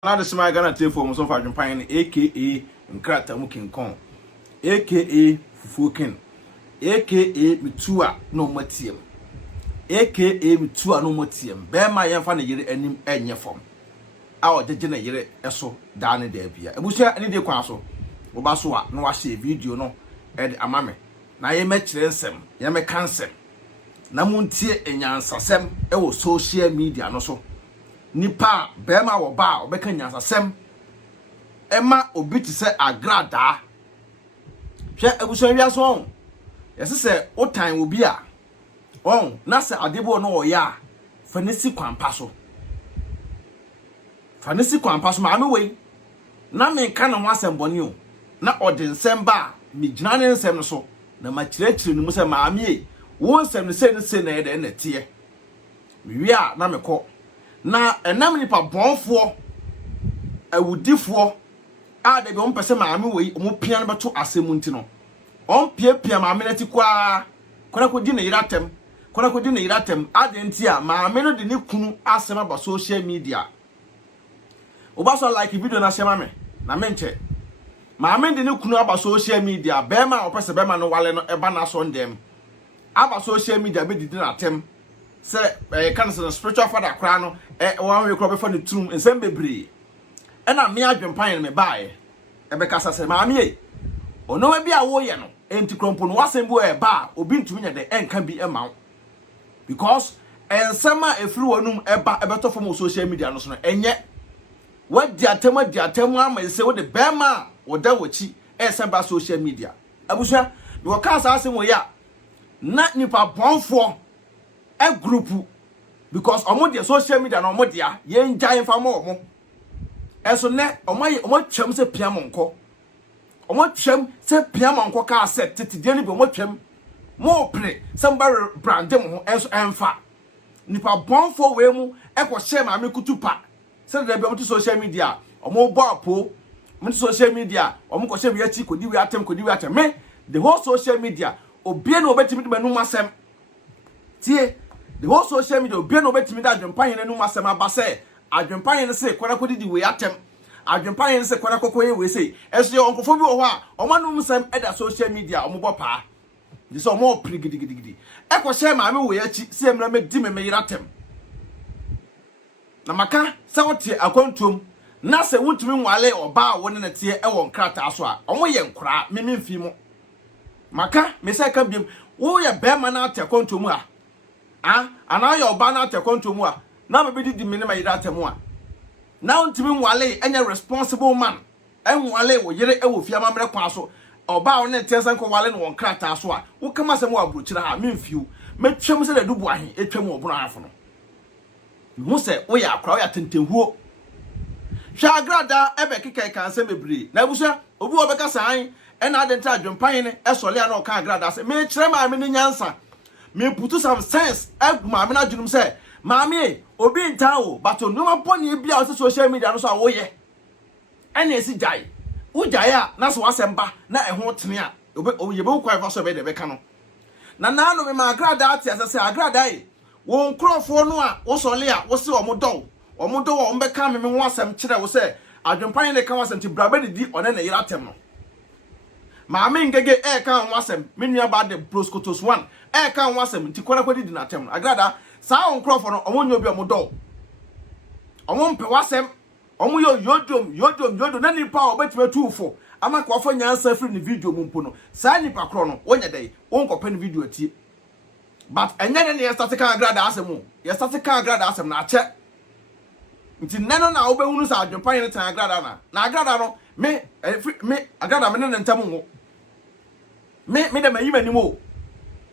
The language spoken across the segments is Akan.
Now the smart gonna take for most of Adwenepahene, aka Nkrata King Kong, aka Fufuken, aka Mitua no Matium, aka Mitua no Matium. Bear my young fan yere enim enye form. Our dejena yere eso dane debia. Ebusia any de kwaso. Obasoa no wahye video no ed amame. Na ye mekire nsem, ye me kansem. Na muntie enyansasem e wo social media no so. Nipa bema wo ba obeka nyansasem ema obi ti se Agradaa hwe ebusanwia so on yesi se otan obi a on na se adebo no oya fanisi kwampa so maame wei na me nka na ho asemboni o na ode nsem ba me gina ne nsem no so na ma kirekire no mu se maame e wo nsem ne se na ede na tie wi a na me kɔ na enam nipa bonfo awudifo a de bi on pese maame wei o mo pia no beto asemu nti no on pia maame na ti kwa kona ko di na iratem ade nti a maame no de ne kunu asema ba social media obaso like video na shema me na menche maame de ne kunu aba social media be ma o pese be ma no wale no eba na so ndem aba social media be didi na atem se kan se spiritual father kra no one we kro be for the trum ensem bebre e na me Adwenepahene me bae e be kasa se maame e ono we bia wo ye no enti krompo no wasembu e ba obi ntumi nya de enka bi e ma because ensema efiri wonum e ba e beto from social media no so no enye wadi atem ama se wo de bema wo da wochi e se ba social media abusua me wo kasa asem wo ya na nipa bonfo a group because omo de social media na omo dia ye njan fa mo omo eso ne omo twam se piam nko omo twam se piam nko ka set tete de ni be omo twam mo pre somebody brandem ho eso enfa nipa bonfo we mu e ko share ma me kutupa se de be omo to social media omo bo apo mo to social media omo ko share wi achi kodi wi atem me the whole social media obie na obetimi de manu masem tie the whole social media obi no betimi da Adwenepahene no masem abase Adwenepahene se kwara kodi di we atem Adwenepahene se kwara kokoye we sei eso ye onkofo bi wo ho a omanum sem eda social media omobo pa di so omo prigidigidi e ko share maame we achi se emra me di me yiratem na maka se wote akwantom na se wutumi nwale oba a woni na tie e won krata so a omo ye nkura mememfi mo maka me se ka biem wo ye bema na atakwantom a ana yo ba na atekonto mu a na me bi di me ne ma yira atemu a na ontimi nwale enye responsible man enwale wo yire e wo fia mamre kwa so oba wo ne tensan ko wale no won krata so a wo kama se mo abrochira ha me mfiu metwem se da dubu ahe etwem obunu afo no mu se wo ya akra wo ya tentenhuo hwa Agradaa ebe keka kan se mebre na busa obi wo beka san e na adenta Adwenepahene e sole a na o kan Agradaa se me kire ma me ni nyansa me put some sense maame na dwunum say maame obi ntawo but no ma boni bia o social media no so awo ye ene esi jai wo jai a na so wasemba na eho tene a ye be kwa fa so be de be ka no na no me ma Agradaa ati asese Agradaa e wo nkrofo no a wo sole a wo se omodo wo mbe ka me ho asem kire wo say Adwenepahene ka wasem ti brabe di one na yira tem no maame ngege ka ho asem menua ba de proskotos 1 ka ho asem nti kwara kwadi di na tem no Agradaa saa onkrofo no omo nyobi omodo omo mpe wasem omo yo yodom na nipa obetime tuufo ama kwa fo nyansa firi ni video mu mpo no saa nipa kro no wonya dai wonkope ni video atie but enya ne start kan Agradaa asem ye start kan Agradaa asem na ache nti neno na obehunu sa Adwenepahene tan Agradaa na Agradaa no me Agradaa me ne ntam ngo me de mayi manim o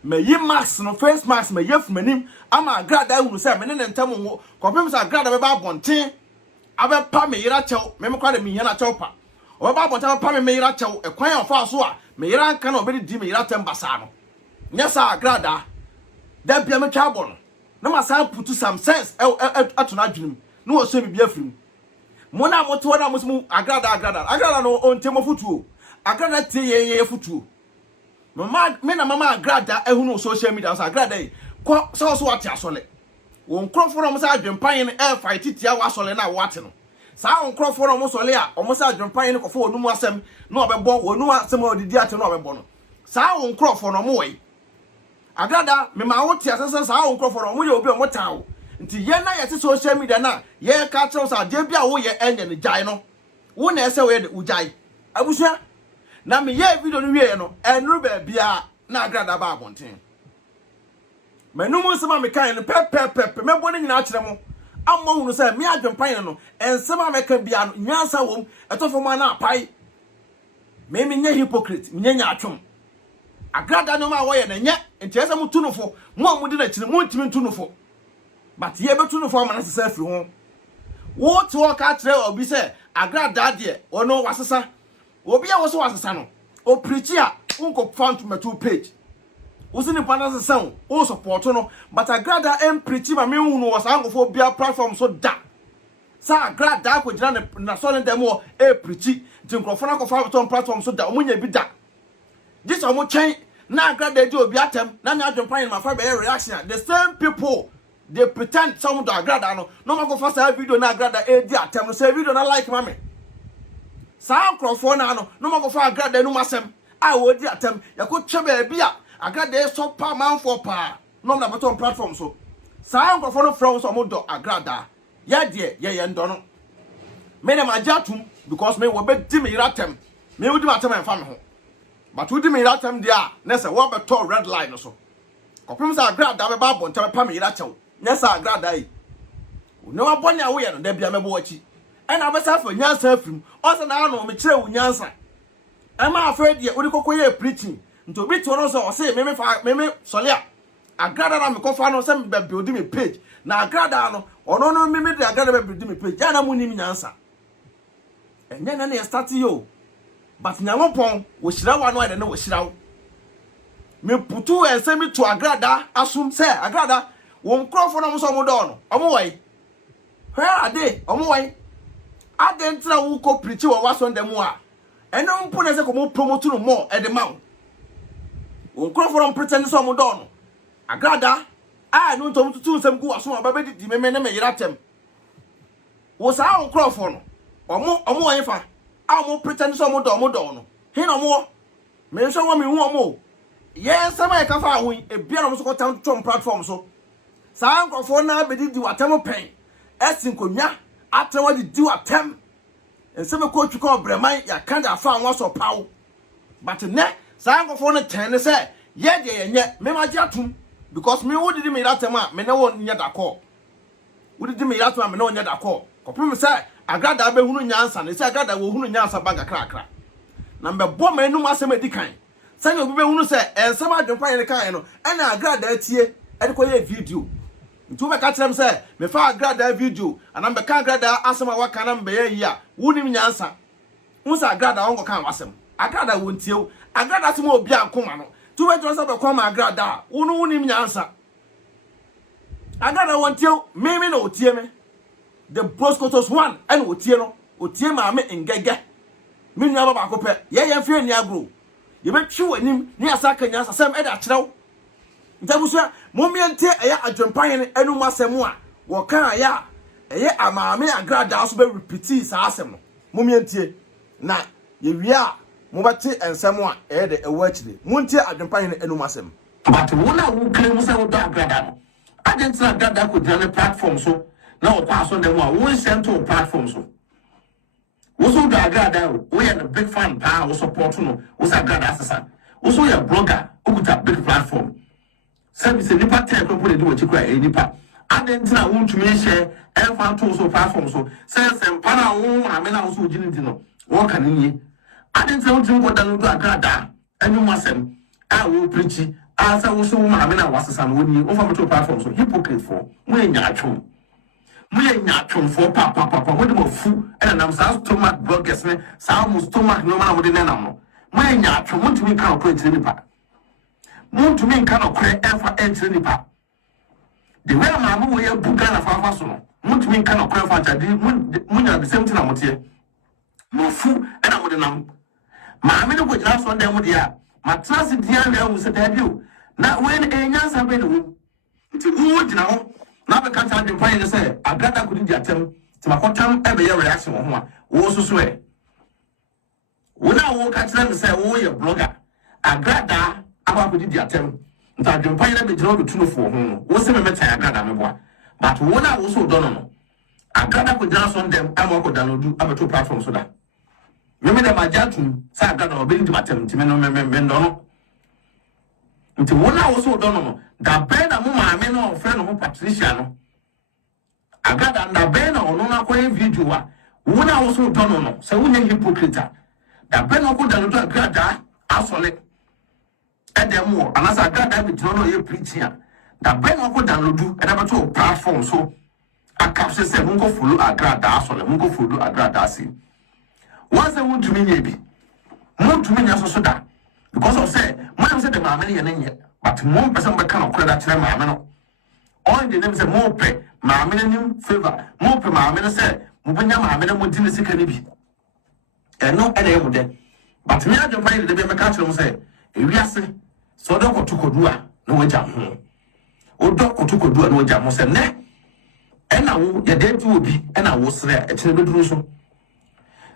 mayi max no face max mayi afumanim ama Agradaa hunu se me ne ntam ngo kopem sa Agradaa be ba bonten abepa me yira chew me kwa de me hia chew pa o ba bonten pa me yira chew e kwan ofa so a me yira nka na obedi di me yira tem basa no nya sa Agradaa da bia me twa bo no na ma sa put some sense ato na dwunim no wo so bibia firim mo na mo to na mo smu Agradaa no ontemo futuo Agradaa tie ye futuo mama me na mama Agradaa ehunu social media so Agradaa ko so ati asole won krofo no mo sa Adwenepahene fight titia wa asole na wa ate no saa onkrofo no mo sole a omo sa adwempan ne kofo onum asem na obebo wonu asem odidi ate na obebo no saa onkrofo no mo we Agradaa me ma wo te asese saa onkrofo no mo ye obi o mo tan wo nti ye na ye social media na ye ka tro sa de bia wo ye enye ne jai no wo na ese we de ujai abusua na me ye video no wie no enru ba bia na Agradaa ba abonten menum nsema me kan no pep me boni nyina akire mo amma hunu say me adwempan no ensema me kan bia no nyansa wom etofo ma na apai me nya hypocrite me nya atwom Agradaa no ma wo ye na nya enti ese mu tunufo mo amudi na kire mo ntimi tunufo but ye be tunufo ama na sesa afiri ho wo ti wo ka kire obi say Agradaa de ono wasesa obi a wo so wasesa no o preach a unko found to my 2 page usini panasa sound o support no but Agradaa em preach ma me hu no wasangofo bia platform so da sa Agradaa ko gina na so dem o e preach ti nkrofo na ko fa platform so da omunya bi da this omo chen na Agradaa di obi atem na nya adwempan ma fa be reaction the same people they pretend some do Agradaa no ma go fa sa video na Agradaa e di atem no say video na like ma me sa nkrofo na no ma go fa Agradaa no masem a wo di atem yakọ twebe bia Agradaa so pa man for pa no na beton platform so sa nkrofo no from so mo do Agradaa ya de ye ndo no me na majatum because me wo be di me iratem me wo di matem en fa me ho but wo di me iratem dia na se wo be to red line no so kopem sa Agradaa be ba bonta pa me iratem na sa Agradaa yi no abone a wo ye no da bia me bo wachi e na be sa fa nyansa afrim o se na no me kire wo nyansa e ma afred ye wo di kokoye preaching nto bi to no so o say me solia Agradaa na me kofa no se me build me page na Agradaa no ono no me de Agradaa be build me page ya na mu nim nyansa enye na na start yo but nyamopon wo hira wa no ade na wo hira wo me putu ense mi to Agradaa asum se Agradaa wo nkrofo no mo so mo do no omo wai where ade omo wai ade ntra wo ko preach wo waso ndem a eno mpo na se ko mo promote no more e de ma wo nkrofo no pretend so mo do no Agradaa no ntom tutu nsem ku waso ba bedidi meme na me yiratem wo sa nkrofo no omo wai fa mo pretend so mo do no he no mo me so wa me hu omo yes sama e ka fa ho e bia no so ko tam platform so sa nkrofo na bedidi watem pen esin konwa atrewa di watem enseme ko twiko breman ya kanda fa anwa so pawo but ne sa nkrofo no ten say ye de yenye me ma jatum because me wo didi me ratem a me ne wo nya da call wo didi me ratem a me ne wo nya da call kopim say Agradaa be hunu nyansa ne say Agradaa wo hunu nyansa banga krakra na mbe bo manum asem edikan say obi be hunu say ensem adwempan ne kan no ena Agradaa tie e de ko ye video ntu be ka tirem say me fa Agradaa video ana mbe ka Agradaa asem a waka na mbe ye yi a wunim nyansa unsa Agradaa wongo kan wasem Agradaa wontie wo Agradaa asem obi ankoma no tu be tro say be kwa ma Agradaa wunim nyansa Agradaa wontie me na otie me the Boscotos one and otie no otie ma me ngege me nua baba akopɛ ye mfe ni agro ye betwi wanim ni asaka nyansa sem e da kyerɛw ntabusua momiente eya adwempan ne anu masem a wo kan ya eye amaame Agradaa so be repeat sa asem no momiente na ye wia mo bate ensem a eye de ewa kyire montie adwempan ne anu masem but wona wo claim say wo do Agradaa no agency Agradaa ko dia ne platform so na wo kwa so dem a wo send to platform so wo so do Agradaa wo ye the big fan pa wo support no wo say Agradaa asesa wo so ye blogger wo got big platform service nipa tell people dey do what you cry nipa adentina won to me share e fan to so platform so say para wo ame na wo so gini di no wo kan ni adentina won to go down do Agradaa enu masem a wo preach a say wo so ame na wasesa no woni wo fa to platform so hypocrite for mo enya atwom for papa what do fu and am sa stomach blockers ne sa mo stomach no ma mo de nenam no mo enya atwom mo ntumi kan ko entire nipa mo ntumi kan ko efa entire nipa the way ma mo we buga na fa so no mo ntumi kan ko efa jadi mo nya the same thing na mo tie mo fu and am de nam ma me no go jira so dem mo dia matrasi dia na wo se da bio na when enya sa be no nti wo jina ho na be kanta adwempan ne say Agradaa kudi diatem ti makotam ebe ye reaction wo ho a wo so e wo na wo ka tell me say wo ye blogger Agradaa aba ko di atem nta adwempa ye na be jira obetu no fo ho wo se me meta Agradaa me boa but wo na wo so do no Agradaa ko jira so dem am ko download abeto platform so da me dem ajatum say Agradaa obe di atem ti me no me ndo no nti wo na wo so do no da be na mo maame no friend no Patricia no Agradaa da be na ono na ko video a wo na wo so do no say wo nya hypocrite da be na ko download Agradaa asole Edemo, and as I got that with no preaching, that Ben will download and never to a platform. So I capture say, Mungo follow Agradaa, so Mungo follow Agradaa. Once they want to me, maybe more to me as soda because of say, Mom said the mammy and yet, but more person become credit to mamma. All the names are more pay, mammy favor, more pay mammy said, Mubina mammy would do the second. And no any of them. But me, I don't find the baby catcher say, if you say, so don't go to Kodua, no jam. O don't go to Kodua, no jam, was a ne. And I will, your dead will be, and I was there at the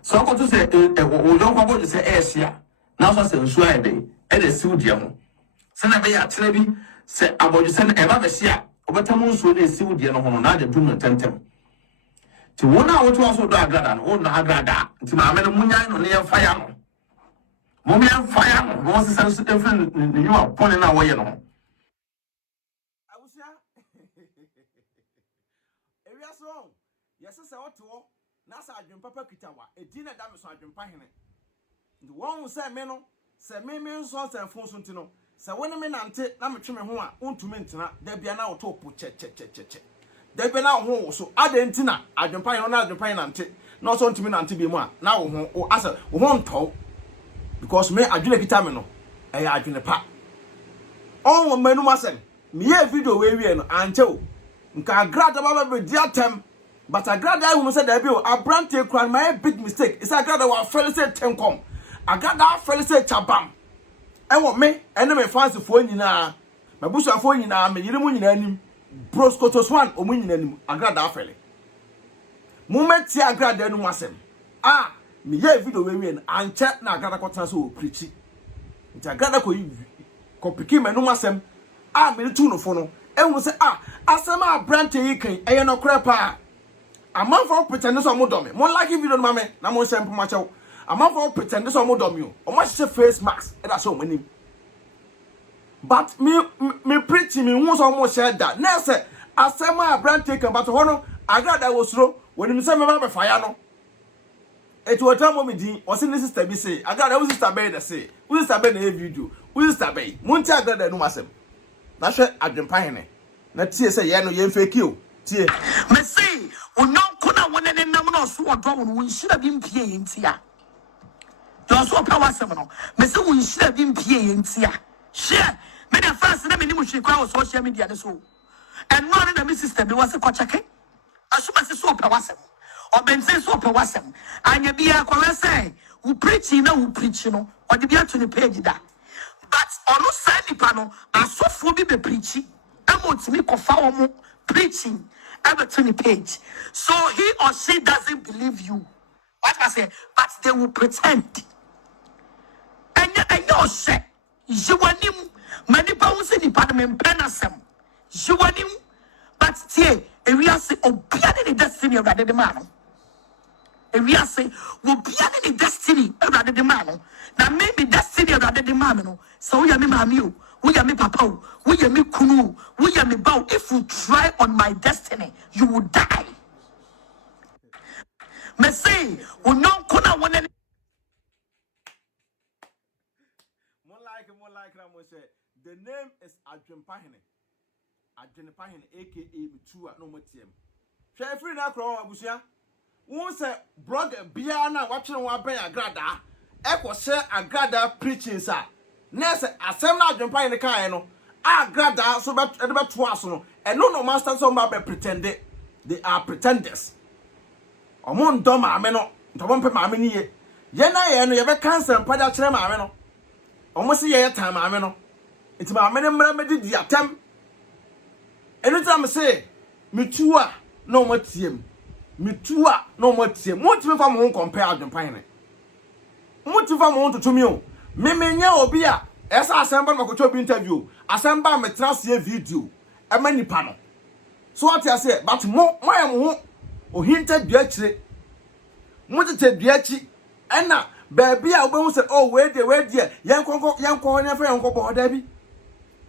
so I go to say, don't go to say, Asia. Now, so I say, swear day, and a suit young. Send a bay at Trebi, say, I will send a Babasia, over Tamun, so they suit young on another doom and tentem. To 1 hour to also Agradaa and old Agradaa, to my man Munya on near fire. Mommy and fire, was a different, you are pointing away. I was wrong. Yes, I ought to. Nasa Adwen Papa Kitawa, a dinner damage on Adwenepahene. The one who said, Meno, said, Meme sons and Fonsuntino. So when a man ante, Namatrim Hoa, Untumentina, there be an auto put check. There be now home, so Adentina, Adwenepahene on Adwenepahene ante, not on to me ante be more. Now, or as a won't talk. Because me adwene kitamino e ya adwene pa on manu masem me ye video we no anche nka Agradaa baba be dia tem but Agradaa hu say da bi o abrante kran my big mistake is Agradaa wa fell say tenkom Agradaa fell say chabam e wo me ene me fancy fo nyina mabusu fo nyina me yire mu nyina anim bros kotos one o mu nyina anim Agradaa fell moment ti Agradaa nu masem me ye video we no anche na Agradaa kwotana so preachi nti Agradaa ko piki menu masem me tu no fo no ehunu se asem abrante yi kan eye no kra pa amanfo pretend so mo do me mo like video no mame na mo sem poma chew amanfo pretend so mo do me o mo hye face mask e da so mo nim but me preaching me hu so mo share that na se asem abrante kan but ho no Agradaa wo suro woni me se me ba be fire no it was time me din o se ne sister bi say Agradaa wo sister be dey say wo sister be na e video wo sister be monti Agradaa no masem na hwe Adwenepahene na tie say ye no ye fake o tie me say onyanko na wona ne nam na so odo won nhira bi mpie ye ntia do so pa wasem no me say won nhira bi mpie ye ntia share me the first na me ni mo hwe kwa social media de so and no na me sister bi was ko cheke asuma se so pa wasem or benze so pa wasem anya bia kwa say we preaching na we preaching no or the bia to the page da but ono say nipa no asofo bi be preaching amotimi kofa omo preaching ever to the page so he or she doesn't believe you what I say but they will pretend and you say jiwanim manipa wo se nipa de mempenasem jiwanim but tie we are say obia ne destiny of the man we are say obia ne destiny of the man na maybe destiny of the man no so we are me mami o we are me papa o we are me kunu we are me bow if you try on my destiny you will die me say onyanko na wona more like Ramo say the name is Adwenepahene aka Mitua no motiem hwe free na kro abusia won say blogger bia na watwere wa ben Agradaa eko share Agradaa preaching sa na say asem na Adwenepahene kan no Agradaa so be to aso no eno no master so ma be pretend they are pretenders omon do maame no ntobon pe maame ni ye na ye no ye be cancel pada kire maame no omo se ye tan maame no nti maame ne mra medidi atem anytime say Mitua no matiem mitua no motie motimi fa mo compare Adwenepahene motifa mo to me o me menya obi a esa asemba no makocho bi interview asemba me transie video e ma nipa no so what I say but mo am ho o hinta dua kire mo tete dua ki ena baabi a obehu se oh we de yenkọ ne fa yenkọ bo da bi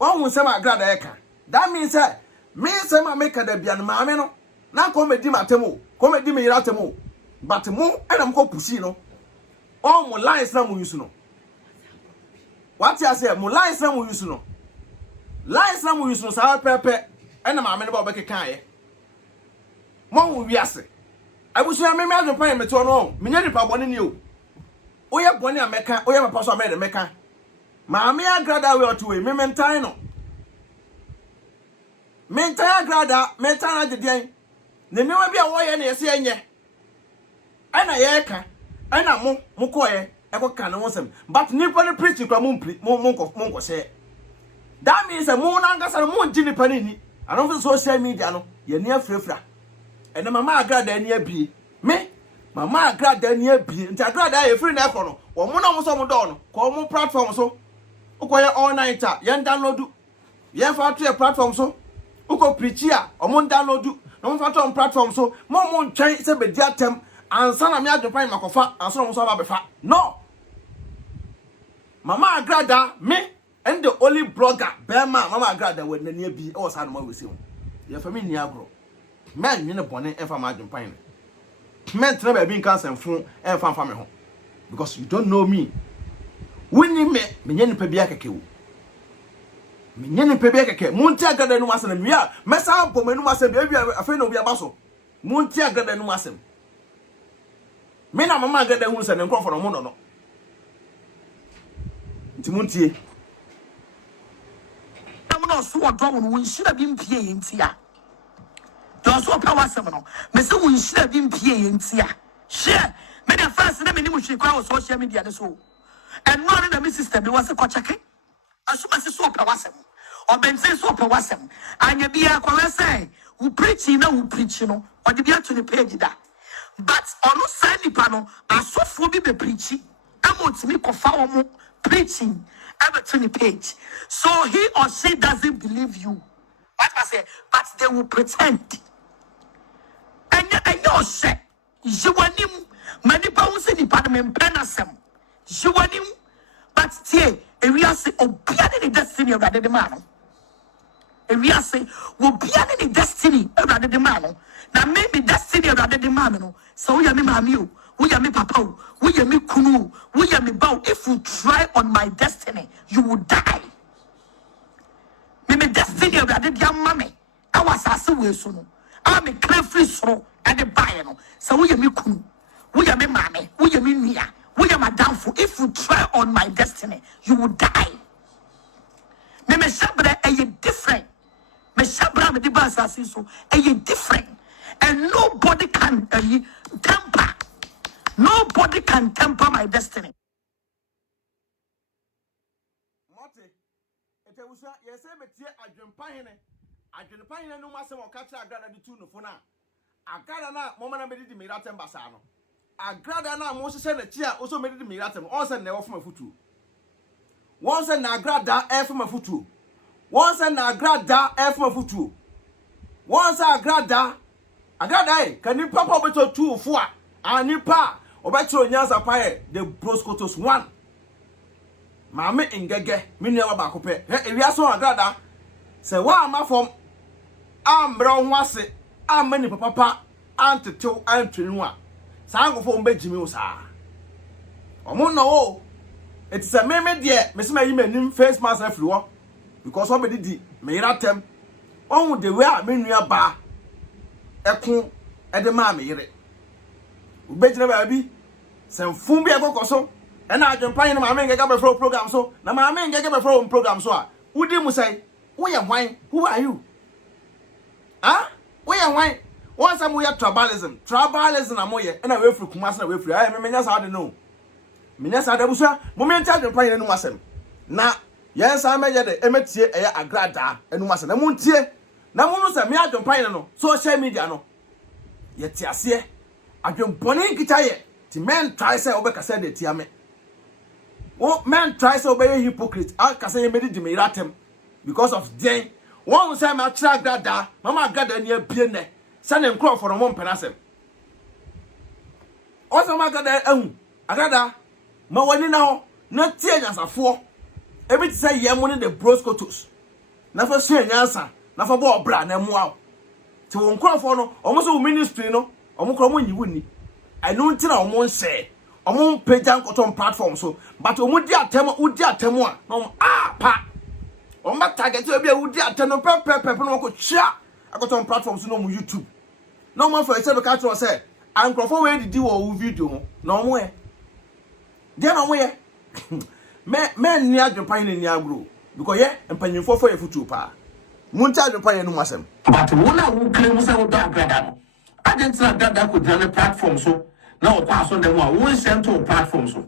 won hu se ma Agradaa eka that means say me se ma make da bia no maame no na ko medi matemo ko medi me yira temo but mo ena mo ko pushi no all mo lines na mo use no what I say mo lines na mo use no lines na mo use no sa pepe ena maame ne ba obekeka ye mo wo wiase abusu ya me Adwenepahene meto no menya nipa bone ni o oye bone ameka oye papa so amede meka maame Agradaa we oto we me mentan no mentan Agradaa mentan agedian ne mewa bia wo ye na yese enye ana ye ka ana mo koye ekoka ne wonsem but nipa ne preach kwa mo ko share that means mo na ngasa mo nji nipa ni I don't feel social media no ye ne afrefra ene mama Agradaa ni abi me mama Agradaa ni abi nti Agradaa ye free na ekọ no wo mo na mo so mo do no ko mo platform so ukoye all night ye download ye fa to platform so uko preach ya o mo download no mo fa to platform so mo ntwen se be dia tem ansa na me Adwenepahene makofa ansa na mo so ba befa no mama Agradaa me and the only blogger Bema mama Agradaa we na nia bi e was anu ma we se ho ye fa me ni agro man ni ne bone e fa ma Adwenepahene men tra ba bi nkan sanfo e fa me ho because you don't know me wini me nya nipa bi akeke wo me nya nipa bi akeke munti Agradaa no asem mi a mesa bom enu asem bi afi na obi abaso munti Agradaa no asem me na mama Agradaa hu se ne nkrofo no mo no nti muntie no so odwo no wonhira bi mpie yentia do so power sem no me se wonhira bi mpie yentia share me the first na me ni mu hwe kwa social media de so and no na me sister be was ko cheke asuma se so power sem o benze so power sem anya bia kwa say we preaching na we preach no o de bia to the page da but onu say nipa no asofo bi be preachi amot me ko fa wo preaching ever to the page. So he or she doesn't believe you. What I say? But they will pretend. And you say, you want him, many pounds in the parliament, penasem. You want him, but say, a real say, oh, be the destiny of the man. A real say, will be the destiny of the man. Now, maybe destiny of the man. So, we are me, mammy. We are me papa, we are me kunu, we are me bow. If you try on my destiny, you will die. Me destiny of that young mommy. I was a way soon. I'm a clear free soul and the biano. So we are me kunu, we are me mammy, we are me nia, we are my downfall. If you try on my destiny, you will die. Me shabra a different. Me shabra me the basa so a different. And nobody can tamper. Nobody can temper my destiny. Moti, ete wusa yese betie Adwenepahene no masem okacha Agradaa di tu no fona. Agradaa na mo mana medidi miratem basa no. Agradaa na mo hye na chi a oso medidi miratem on se na wofo mafutu. Won se na Agradaa efo mafutu. Won se na Agradaa efo mafutu. Won se Agradaa kan ni papa obeto tu fo a anipa obetro nyansa pae the broskotos 1 maame ingege menu aba bakope ewiaso Agradaa se wa amafom ambra ho ase amani papa antetew antwenu a sangofo mbejimi wo saa omo no o etise meme de mesema yi manim face mask afri wo because obedidi meyiratem ohun de we a menu aba ekun ede ma meyire ubejina baabi semfun bi ekokoso na Adwenepahene no maame ngega be for program so na maame ngega be for program so a wudi mu sai wo ye hwan who are you wo ye hwan won say mo ye tribalism na mo ye na we firi Kumasi na we firi ay menya sa de no menya sa de busa mo menta Adwenepahene no masem na yen sa meje de emetie eye Agradaa enu masem na mo ntie na mo no say me Adwenepahene no social media no yet ase adwen boni kitaye ti men try say obekasa de tia me oh men try say obey hypocrite akasa ye medi di me ratem because of den one say ma tra Agradaa mama Agradaa ni abie ne say ne nkro for no mo mpenasem o say ma Agradaa ma wani na ho na tie nyasafo ebi ti say ye mo ne the broscotos na fa so nyansa na fa bo obra na mu aw ti won nkro no omo so ministry no omo kro mo nyiwu ni anu nti na omo nse omo page nkoton platform so but omo di atemo a no pa omo target we bia udi ateno pepe no ko chia akoton platform so no mo YouTube no mo for say be ka tro say ankrofo we didi wo video ho na omo e dia na omo ye me ni Adwenepahene ni agro because ye empanyimfo for ye futu pa munta Adwenepahene no masem but wona wo claim say wo do Agradaa no agency Agradaa ko dane platform so na wo kwa so dem wo send to platform so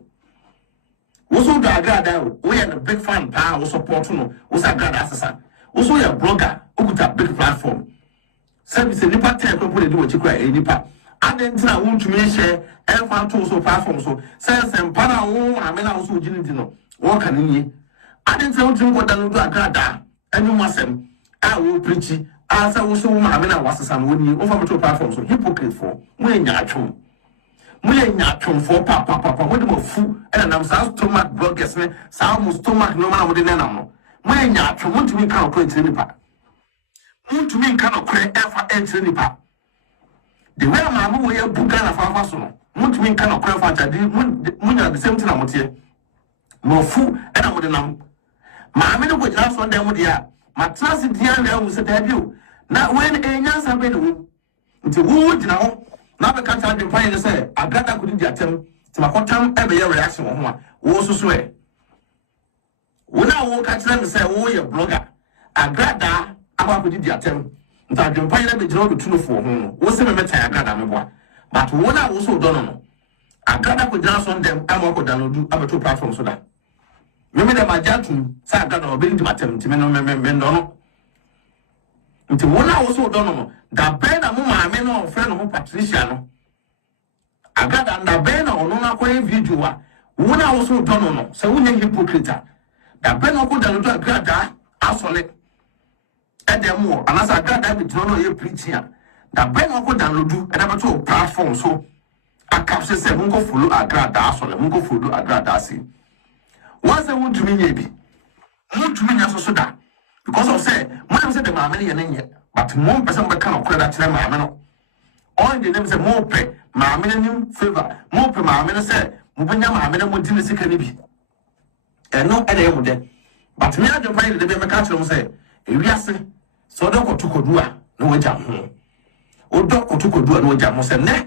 wo so do Agradaa wo ye the big fan pa wo support no wo say Agradaa sesa wo so ye blogger wo kuta big platform service nipa tell ko put do chikwa nipa agency na wo ntumi share e fan to so platform so sense empana wo amena wo so gini di no wo kan ni agency wo ntumi ko download Agradaa enu masem a wo preach asa wo so wo amena wasesa no ni wo fa to platform so hypocrite for mo nya atwom for papa what do fu and I'm so stomach bloggers ne sa mo stomach no ma mo de na no mo nya atwom mo tumi kan ko entire nipa mo tumi kan ko efa entire nipa the way ma mo we buga na fa so no mo tumi kan ko efa tadi mo nya the same thing na mo tie mo fu and mo de na ma me no go jira so dem mo dia ma trans dia na wo se tabi o na when enya sabe no nti wo jina ho na be ka ta Adwenepahene say Agradaa could di atem ti makotam e be your reaction ho a wo so e wo na wo ka tira me say wo ye blogger Agradaa aba could di atem nti Adwenepahene be jira do tunofo ho wo se me meta Agradaa me boa but wo na wo so do no Agradaa could jira so dem am ko download abeto platform so da me dem ajatu say Agradaa obi di atem ti me no me no nti wo na wo so do no da ben na mo maame no friend no Patricia no Agradaa da ben na ono na kwa video a wo na wo so do no se wo nya hypocrite da ben no ko da no Agradaa asole edemo anasa Agradaa bi no ye preaching da ben no ko download e da beto platform so akapse se mo ko follow Agradaa asole mo ko follow Agradaa si once e won tumi nya bi mo tumi nya so da because of say mo say the maame ye nye but more person be kan okra that tell maame no on the name say more pay maame nim favor more pay maame no say mo benya maame no mo di ne sika ni bi e no e dey mo de but me Adwenepahene de be me ka tell mo say e wiase so do ko tukodu a no wagya ho o do ko tukodu a no wagya mo say ne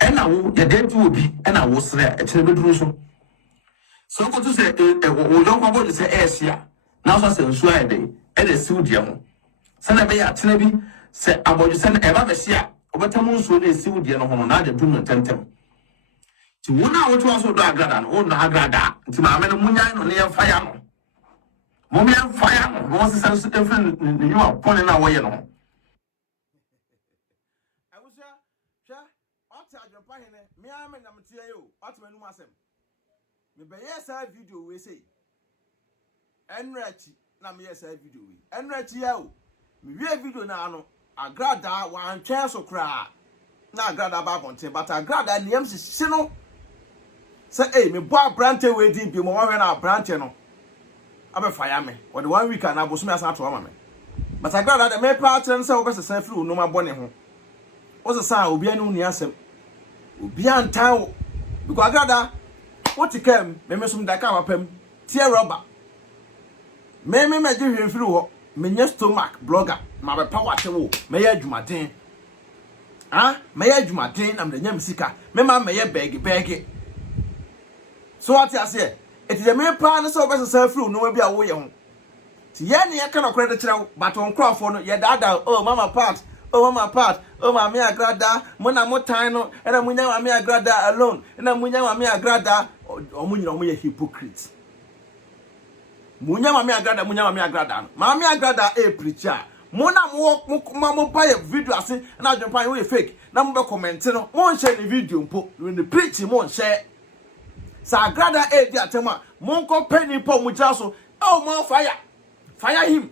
e na wo ye dey tu obi e na wo sere e kire be duru so ko to say o don ko bo say e sia na so say nsu a dey e dey siw die ho sana be ya tena bi se aboju se na eba be hia obetamu nso na esiwu die no ho na ade dum tentem ti wona wotu aso do Agradaa no wona Agradaa ti ma me no munyan no ne yemfa ya no mo me yemfa ya no no se sense different you are pulling na wo ye no awusa sha ot Adwenepahene me am na mtie yo ot manum asem me be yes video we say enrachi na me yes video we enrachi ya o me video na ano Agradaa wan twen so kra na Agradaa ba konte but Agradaa liam sisi no say me bo abrante we din bi mo wa na abrante no abe fire me or the 1 week na bosumi asa to ma me but Agradaa the me pattern say obesesa firi no ma bone ho o se sa obi anu ni asem obi antan because Agradaa what came me sum da ka wapam tie rubber me ji hwe firi ho me stomach blogger ma be power tewo me ya adwumaden me ya adwumaden na me nyam sika me ma me ya beg so what you say it is a me pa na so be say firi no bi a wo ye ho ti ye ne ya kana kore de kire but on crowd no ye dada oh mama part oh mama Agradaa mo na mo tan no e na munya mama Agradaa alone e na munya mama Agradaa o munya mo ye hypocrite munya mama Agradaa no mama Agradaa e preacher Mona mo buy a video ase na Adwenepahene we fake. Na mo be comment no. Mo share the video mpo. When the preach mo share. Sa Agradaa e di atema. Mo nko penny po mo so. Oh mo fire. Fire him.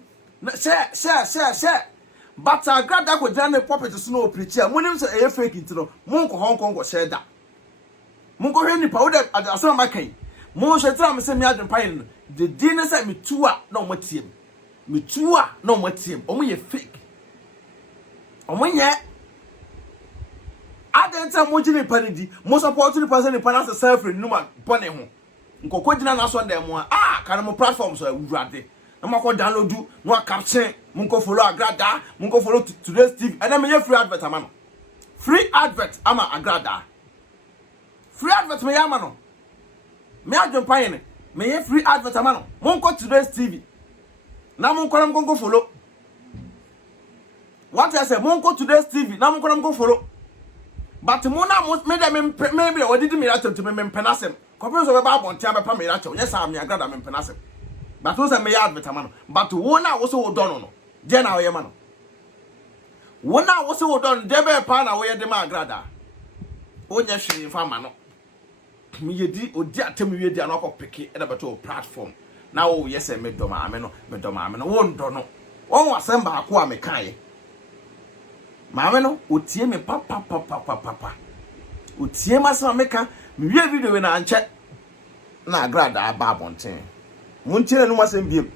Share. But Agradaa ko jana puppet so no preach. Mo nim say e fake it no. Mo nko Hong Kong go share da. Mo nko hwe nipa wo da asama makai. Mo share tra me say me Adwenepahene. The dinner say me tuwa na mo tiem. Me tuwa no mo tiem omo ye fake omo nye adenta mo gine panidi mo support ni person ni panasa self numa bone ho nkoko gina na so ndem a kan mo platform so awurade na mako download no caption mo nko follow Agradaa mo nko follow today's TV and me ye free advert ama no free advert ama Agradaa free advert me ama no me Adwenepahene me ye free advert ama no mo nko today's TV na mo nkoram go follow. What I say, Monko today's TV. Na mo nkoram go follow. But mo na mo me dem maybe o did me that to me penasem. Compare so be ba bon tia be pa me that. Yes, am me Agradaa me penasem. But o say me yard betamano. But wo na wo so wo don no. Je na wo ye ma no. Wo na wo so wo don de be pa na wo ye de ma Agradaa. O nya hwe fa ma no. Me yedi odi atem wie di anoko peke e da beto platform. Now yes me do ma me no won do no won wasem ba ko a me kan ma me no otie me papa otie ma se me kan me wie video we na anche na Agradaa ba bonten mun tire no masem biem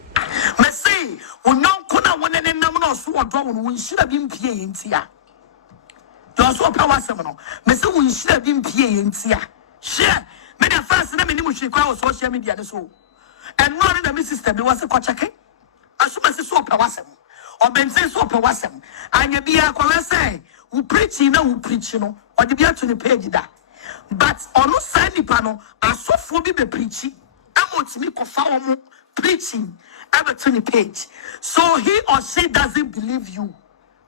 me say wonon ko na wonene nam na so odo won nhira bi mpie yentia do so pa wasem no me say won nhira bi mpie yentia share me the first na me ni mu hwe kwa social media de so and no na me sister be was a kochake asuma se so pa wasem o benze so pa wasem anya bia kwa say we preaching na we preach no o de bia to the page da but onu say nipa no asofo bi be preachi amotimi kofa omo preaching ever to the page so he or she doesn't believe you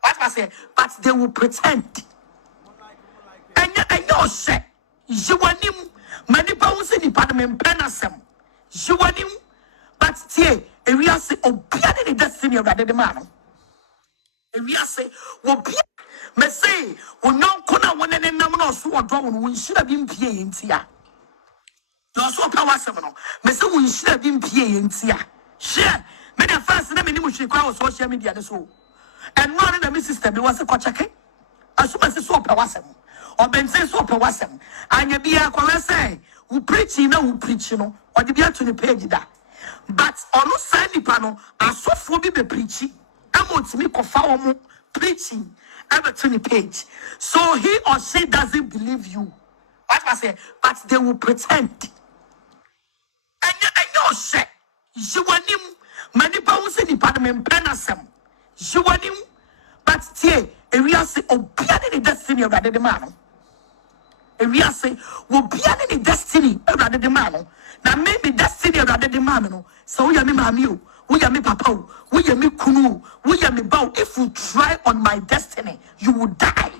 what I say but they will pretend anya say jiwanim manipa wo se nipa de mempenasem jiwanim but tie ewia se obia de destiny awrade de ma no ewia se obia me say wonon ko na wonene nam na so odo won nhira bi mpie yentia do so pa wasem no me say won nhira bi mpie yentia share me the first na me ni mu hwe kwa social media de so and no na me sister be was kochake asuma se so pa wasem o benze so pa wasem anya bia kwa say we preaching na we preach no o de bia to the page da but onu say nipa no asofo bi be preachi amotimi kofa omo preaching ever to the page so he or she doesn't believe you what I say but they will pretend anya she jiwanim manipa wo se nipa de mempenasem jiwanim but tie ewia se obia de destiny awrade de ma no ewia se obia de destiny awrade de ma no na maybe destiny awrade de ma no so we ya me mami o we ya me papa o we ya me kunu we ya me bow if you try on my destiny you will die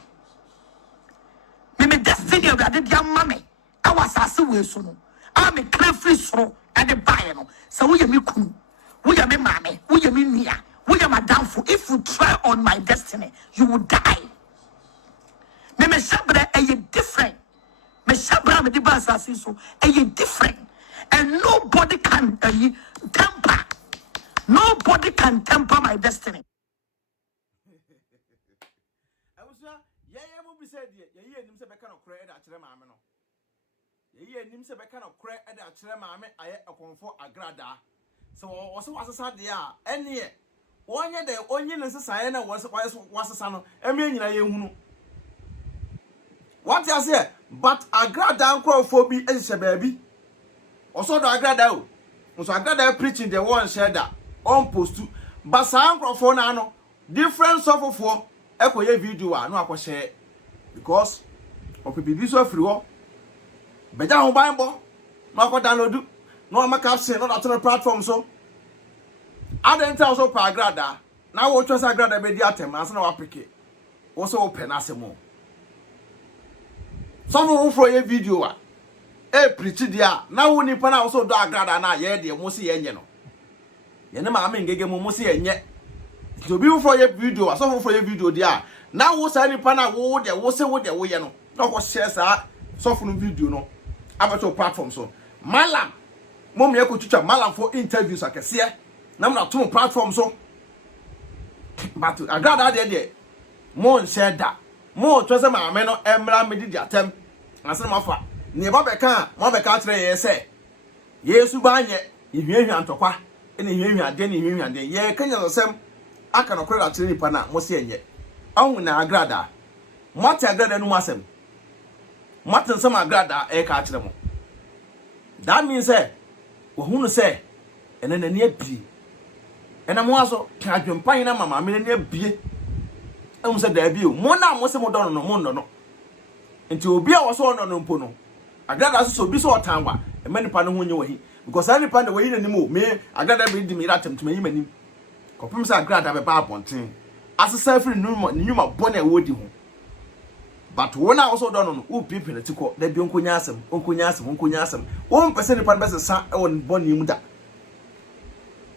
me destiny awrade de ama me awasase we so no am me free soro and the buy no so we ya me kunu we ya me mami we ya me nia we ya madamfo if you try on my destiny you will die me shabre e different me shabra me di basasi so e different and nobody can temper nobody can temper my destiny abusa ye mo bi said ye nim se beka no kore e da kire maame no ye nim se beka no kore e da kire maame aye ekonfo Agradaa so wo so wasesa de a ene ye wonye de onye ne sesa ye na wasesa no eme nyina ye hunu what you say but Agradaa nkrofo bi ehye baabi also do Agradaa o so Agradaa preaching the one share that on post to but sa nkrofo na no different sofofo ekoye video a no akohye because of bibi so afiri ho beja ho banbo no akọ download no ma caption no that platform so adenta also pa Agradaa na wo twese Agradaa be di atem asa na wa peke wo so open asemo some of for a video preach dia na wo nipa na wo so do Agradaa na ye de mo se ye nye no ye ne ma me ngege mo se ye nye to be for your video or some for your video there now wo say nipa na wo de wo say wo de wo ye no na ko share sa so for no video no about your platform so malam mom ye ko tucha malam for interviews akese na na to platform so but Agradaa de mo share da mo to say ma me no emra me di atem ase ma fa ne ba be kan mo be ka kire ye say yesu ba anye ihwehwa ntokwa ene ihwehwa de ne ihwehwa de ye kanya sosem aka no kwera kire nipa na mo se enye awu na Agradaa mate Agradaa no masem mate nsem Agradaa e ka kire mo that means say wo hunu say ene na ne abi ena mo aso ka adwempan na mama me na abi em say da abi o mo na mo se mo do no mo no nti obi a wo so no mpo no Agradaa so obi so otanwa e manipa no ho nye wahi because any pan the way na nimo me Agradaa be di me ratem to me manim kopim say Agradaa be ba abonten asesa free nyuma bone e wodi ho but wona also don no u pipi na tiko da bi onkonya asem won pese nipa be sesa e won bone mu da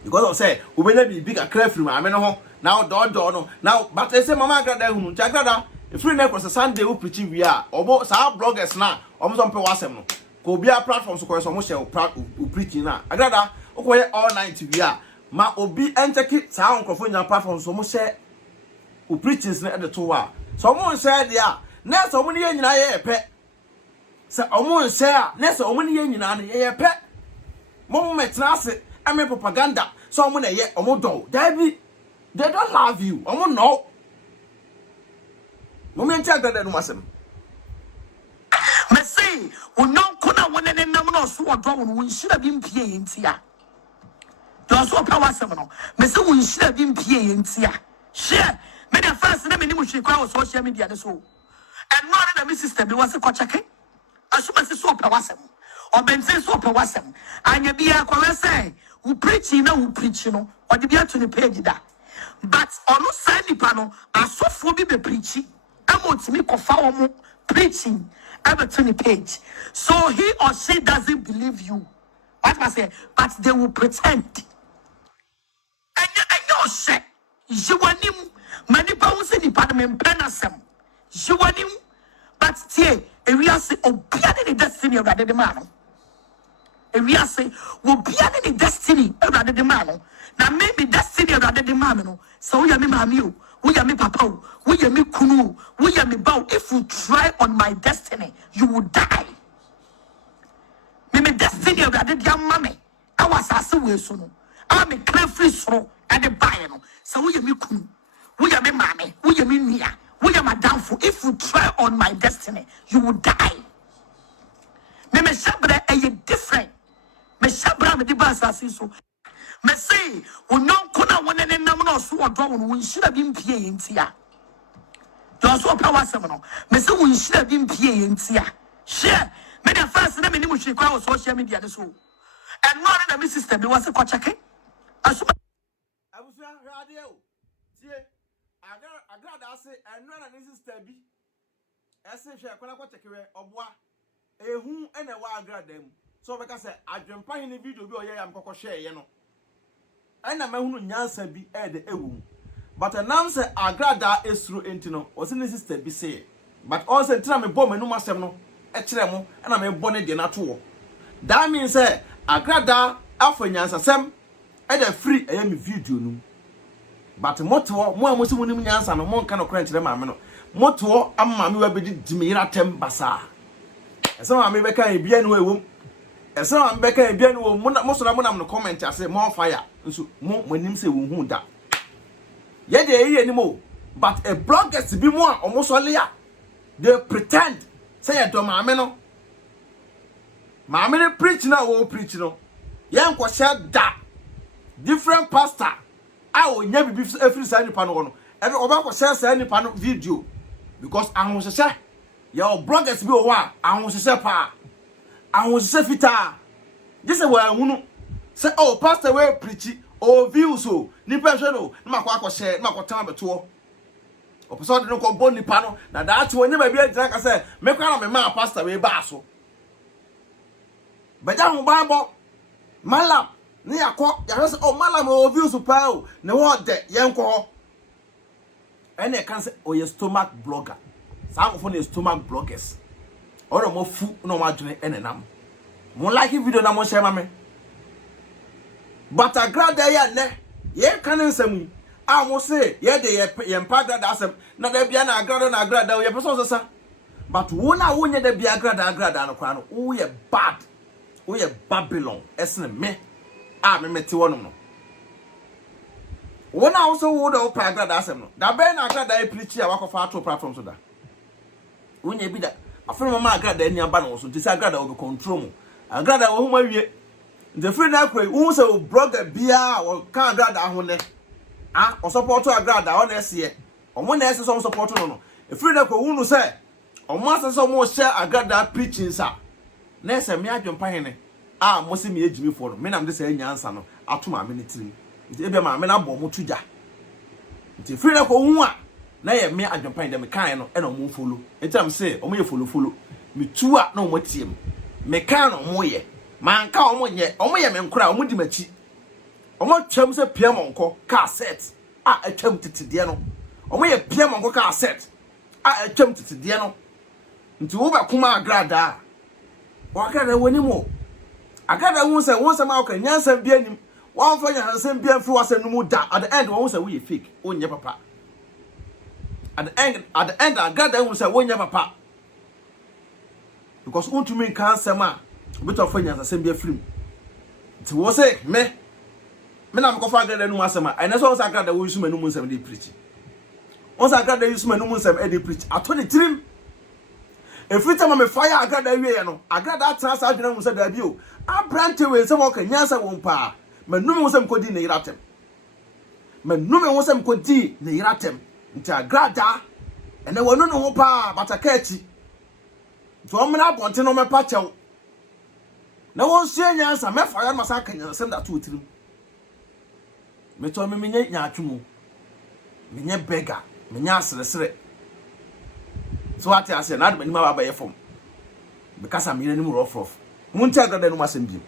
because of say ubenya bi big akra free ma me no ho now do no now but say mama Agradaa hunu nti Agradaa free na cross Sunday u preach wi a obo sa bloggers na omo so mpe wasem no ko bia platforms ko so mo share u preaching na Agradaa okoye all night wi a ma obi enteki sa onkrofo nya platforms so mo share u preachings na de to wa so mo share dia na so mo ne nyina ye pe se omo share na so mo ne nyina na ye pe mo metna ase ame propaganda so mo na ye omo do dabi they don't love you omo no mo me ntia Agradaa no masem Messi, unonko na wonene nam na so odwo wo nhira bi mpie yentia. Do so power sem no. Messi wo nhira bi mpie yentia. Share, me the first na me ni mo hwe kwa wo social media de so. And no na me sister bi was ko cheke. Asuma se so power sem. Obense so power sem. Anya bia kwa we say, wo preaching na wo preach no. Odi bia to the page da. But onu say nipa no asofo bi be preach. Amotimi kofa wo mo preaching Everton page. So he or she doesn't believe you. What I say? But they will pretend. And you say, you want him, many pounds in the parliament penasem. You want him, but tie, and we are say, oh, be the destiny of the man. And we are say, will be the destiny of the man. Now maybe destiny of the man. So we are me, mammy. We are me papa, we are me kunu, we are me bow. If you try on my destiny, you will die. Me destiny of that young mommy. I was a way soon. I'm a clear free so at the bio. So we are me kunu, we are me mammy, we are me near, we are my downfall. If you try on my destiny, you will die. Me shabra a different. Me shabra me the bass so. Me say, unonko na wonene nam na so odwo wo nhira bi mpie yentia. Do so power sem no. Me say wo nhira bi mpie yentia. Share, me the first na me ni mo hwe kwa social media de so. And no na me sister bi was ko cheke. Asuma abusia hwade o tie Agradaa say eno na ne sister bi ese hwe kwa ko cheke we oboa ehu ene wa Agradaa mu so be ka say Adwenepahene video bi o ye yam kokko share ye no ena mahunu nyansa bi de ewu but anam say Agradaa esru entino o se ne sister bi say but also ntina me bom enum asem no e kire mo ena me bɔ ne de na to that means say Agradaa afọ nyansa sem e da free e me video num but moto mo amosi munim nyansa no mo nka no kra kire ma me no moto amma me wa bedi dimira tem basa ese ma me be kan e bia no ewom ese ma me be kan e bia no mo so na mo nam no comment ase mo fire nso mo manim se wo hu da ye de ye ni mo but a bloggers bi mo a omo so le they pretend say e do maame no maame preach na wo preach no ye nko share da different pastor a onya bibi every say nipa no no e do oba ko share say nipa no video because ahun sese ye o bloggers bi o wa ahun sese pa ahun sese fita this is where hunu say oh pastor we preach o views so nipa hwe no na makwa share na makwa tan beto o person de no ko bon nipa no na da ati woni ba bi agina ka say me kwa na me ma pastor we ba so baja hu bible malam ni yakọ ya say oh malam o views pa o ne wo de ye nko and I can say oh your stomach blogger some of the stomach bloggers or more food no more journey and enam more like video na mo share mame but Agradaa ya ne ye kan nsam a mo say ye de ye mpa Agradaa asem na da bia na Agradaa ye person sesa but wona wonye da bia Agradaa no kwa no wo ye bad wo ye Babylon esne me a me mete wono no wona also wo da opa Agradaa asem no da be na Agradaa e preach ya wakofa ato platform so da wonye bi da afere mama Agradaa ni aba no so nti say Agradaa wo be control mu Agradaa wo huma wie the free na kwe wo say o blogger bia o kan Agradaa ho ne o support Agradaa o na ese omo na ese so support no the free na kwe wo no say omo ase so mo share Agradaa preaching sa na ese me Adwenepahene mo se me ejimi fo no me na me say nyansa no atoma me ne tiri nti e be ma me na bo mo tuja nti free na kwe wo a na ye me Adwenepahene de me kan no e na mo follow nti am say omo ye follow me tu a na omo tiem me kan no mo ye manka omo ye me nkura omo di machi omo twam se pia monko cassette atwam tetede no omo ye pia monko cassette atwam tetede no nti wo ba kuma Agradaa wa Agradaa woni mo Agradaa won se ma oka nyansa bia nim wa fa nyansa bia mfi wase no mu da at the end won se we fake onye papa at the end Agradaa won se wonye papa because untumi kan sema bit of fanya asem bia film ti wo say me na me ko fa Agradaa nu asema I na so Agradaa wo yusu manu mu nsem dey preach on Agradaa yusu manu mu nsem e dey preach atoni trim every time me fire Agradaa wie no Agradaa tra sa adwena mu se da bi o abrante we nsem o ka nyansa won pa manu mu nsem ko di na iratem manu me nsem ko di na iratem nti Agradaa ene wonu no ho pa bataka achi to omna bonte no me pa chew na won sie nyansa me fire ma sa kan nyansa da to tirim me to me menye nyaatwumu menye beggar menye asresere so ati ase na de manima baba ye fom because am iranim rough munti Agradaa no masem bi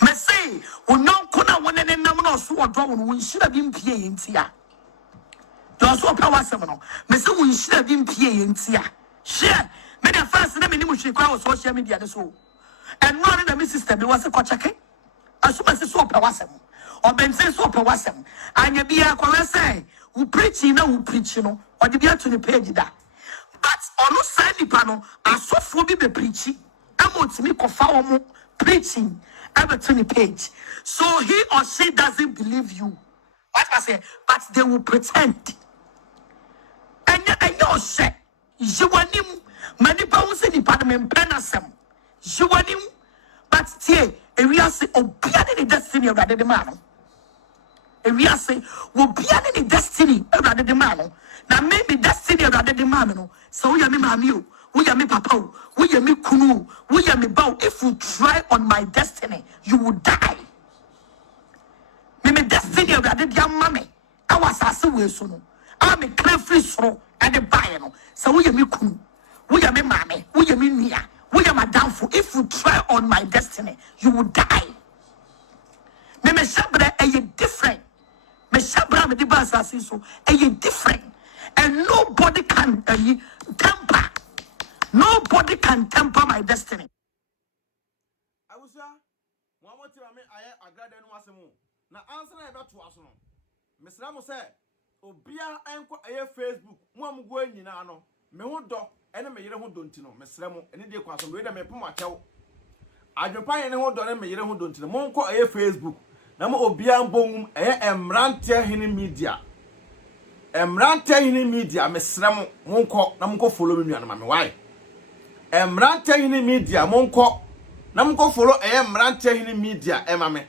me say ononko na wonene nam na so odo won nhira bi mpie yentia do so pa wasem no me say won nhira bi mpie yentia share me the first na me ni muhwe kwa social media de so and one na me sister me was ko cheke asuma se so pa wasem o ben say so pa wasem anya bia kwa say we preaching na we preach no o de bia to the page da but onu say nipa no asofo bi be preachi amotimi kofa omo preaching ever to the page so he or she doesn't believe you what I say but they will pretend and you say jiwanim manipa wo se nipa de mempenasem jiwanim but tie ewiase obia de destiny Agradaa de ma no ewiase obia de destiny Agradaa de ma no na maybe destiny Agradaa de ma no so wo ya me maami o wo ya me papa o wo ya me kunu wo ya me ba if you try on my destiny you will die me destiny Agradaa de ama me awasase we so no am clear free soro and the buy no so wo ya me kunu we are me mame, we are me nia, we are my downfall. If you try on my destiny, you will die. Me shabra a different. Me shabra me dibasa so a different. And nobody can temper. Nobody can temper my destiny. I was one more time I Agradaa no asemu. Na answer na ebe to aso no. Mesra mo say obia enko aye Facebook, mo am go anyina no. Me ho do ene me yere ho donti no mesrɛ mo ene de kwaso we de me pom akyɛw Adwenepahene ne ho do ne me yere ho donti no mo nko eye Facebook na mo obia mbom eye Adwenepahene media Adwenepahene media mesrɛ mo nko na mo nko follow me nuano ma me why Adwenepahene media mo nko na mo nko follow eye Adwenepahene media e ma me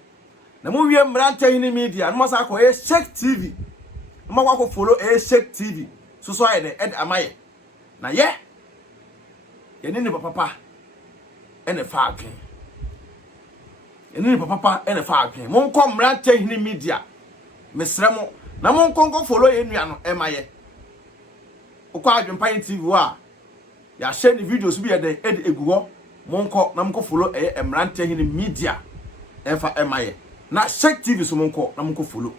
na mo wie Adwenepahene media no mo sa ko eye Shake TV mo kwa ko follow eye Shake TV so aye de ed amaye na ye ni papa ene fa adwen ni papa ene fa adwen mon ko Adwenepahene media mesrɛ mo na mon ko follow ye nua no e maye ukwa Adwenepahene TV wa ya share ni videos bi ede egu ho mon ko na mon ko follow Adwenepahene media e fa e maye na Shake TV so mon ko na mon ko follow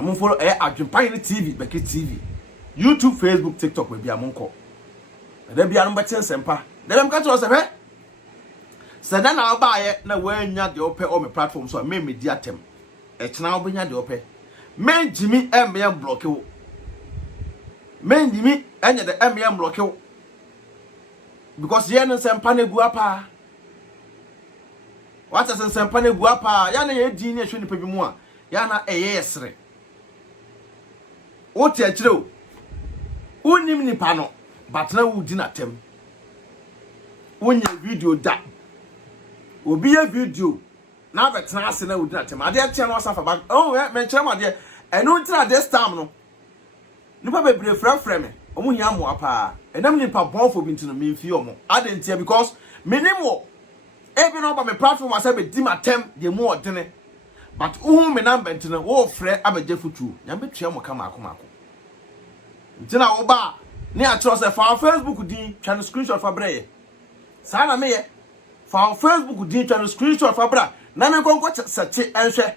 I'm follow Adwenepahene TV, Becky TV, YouTube, Facebook, TikTok, maybe I'm on call. There be a better semper. Then I'm going to say, so then I'll buy it. Now, when you're the open on my platform, so I made me dear tem. It's now been the open. Men Jimmy M. block you. Men Jimmy and the M. block you. Because Yan and Sampane Guapa. What is Sampane Guapa? Yana a genius shouldn't be more. Yana a yes. What ya true? Unimini pano, but now we didn't attempt. When your video that will be a video. Now that Nas and I would not attempt. I dare tell us about mention my dear, and no tell this time no. No paper be frame. Omu yamu apa. And I'm nipa born for being to me feel. I didn't tell because minimum. Every number my platform was a dim attempt the more dinner. But me number to the whole friend abe jefutu. Yambe chiamo kama. Tina oba ni a trust for our Facebook din try to screenshot for brae. Sana me for our Facebook din try to screenshot for bra. Na me konko sete enhwe.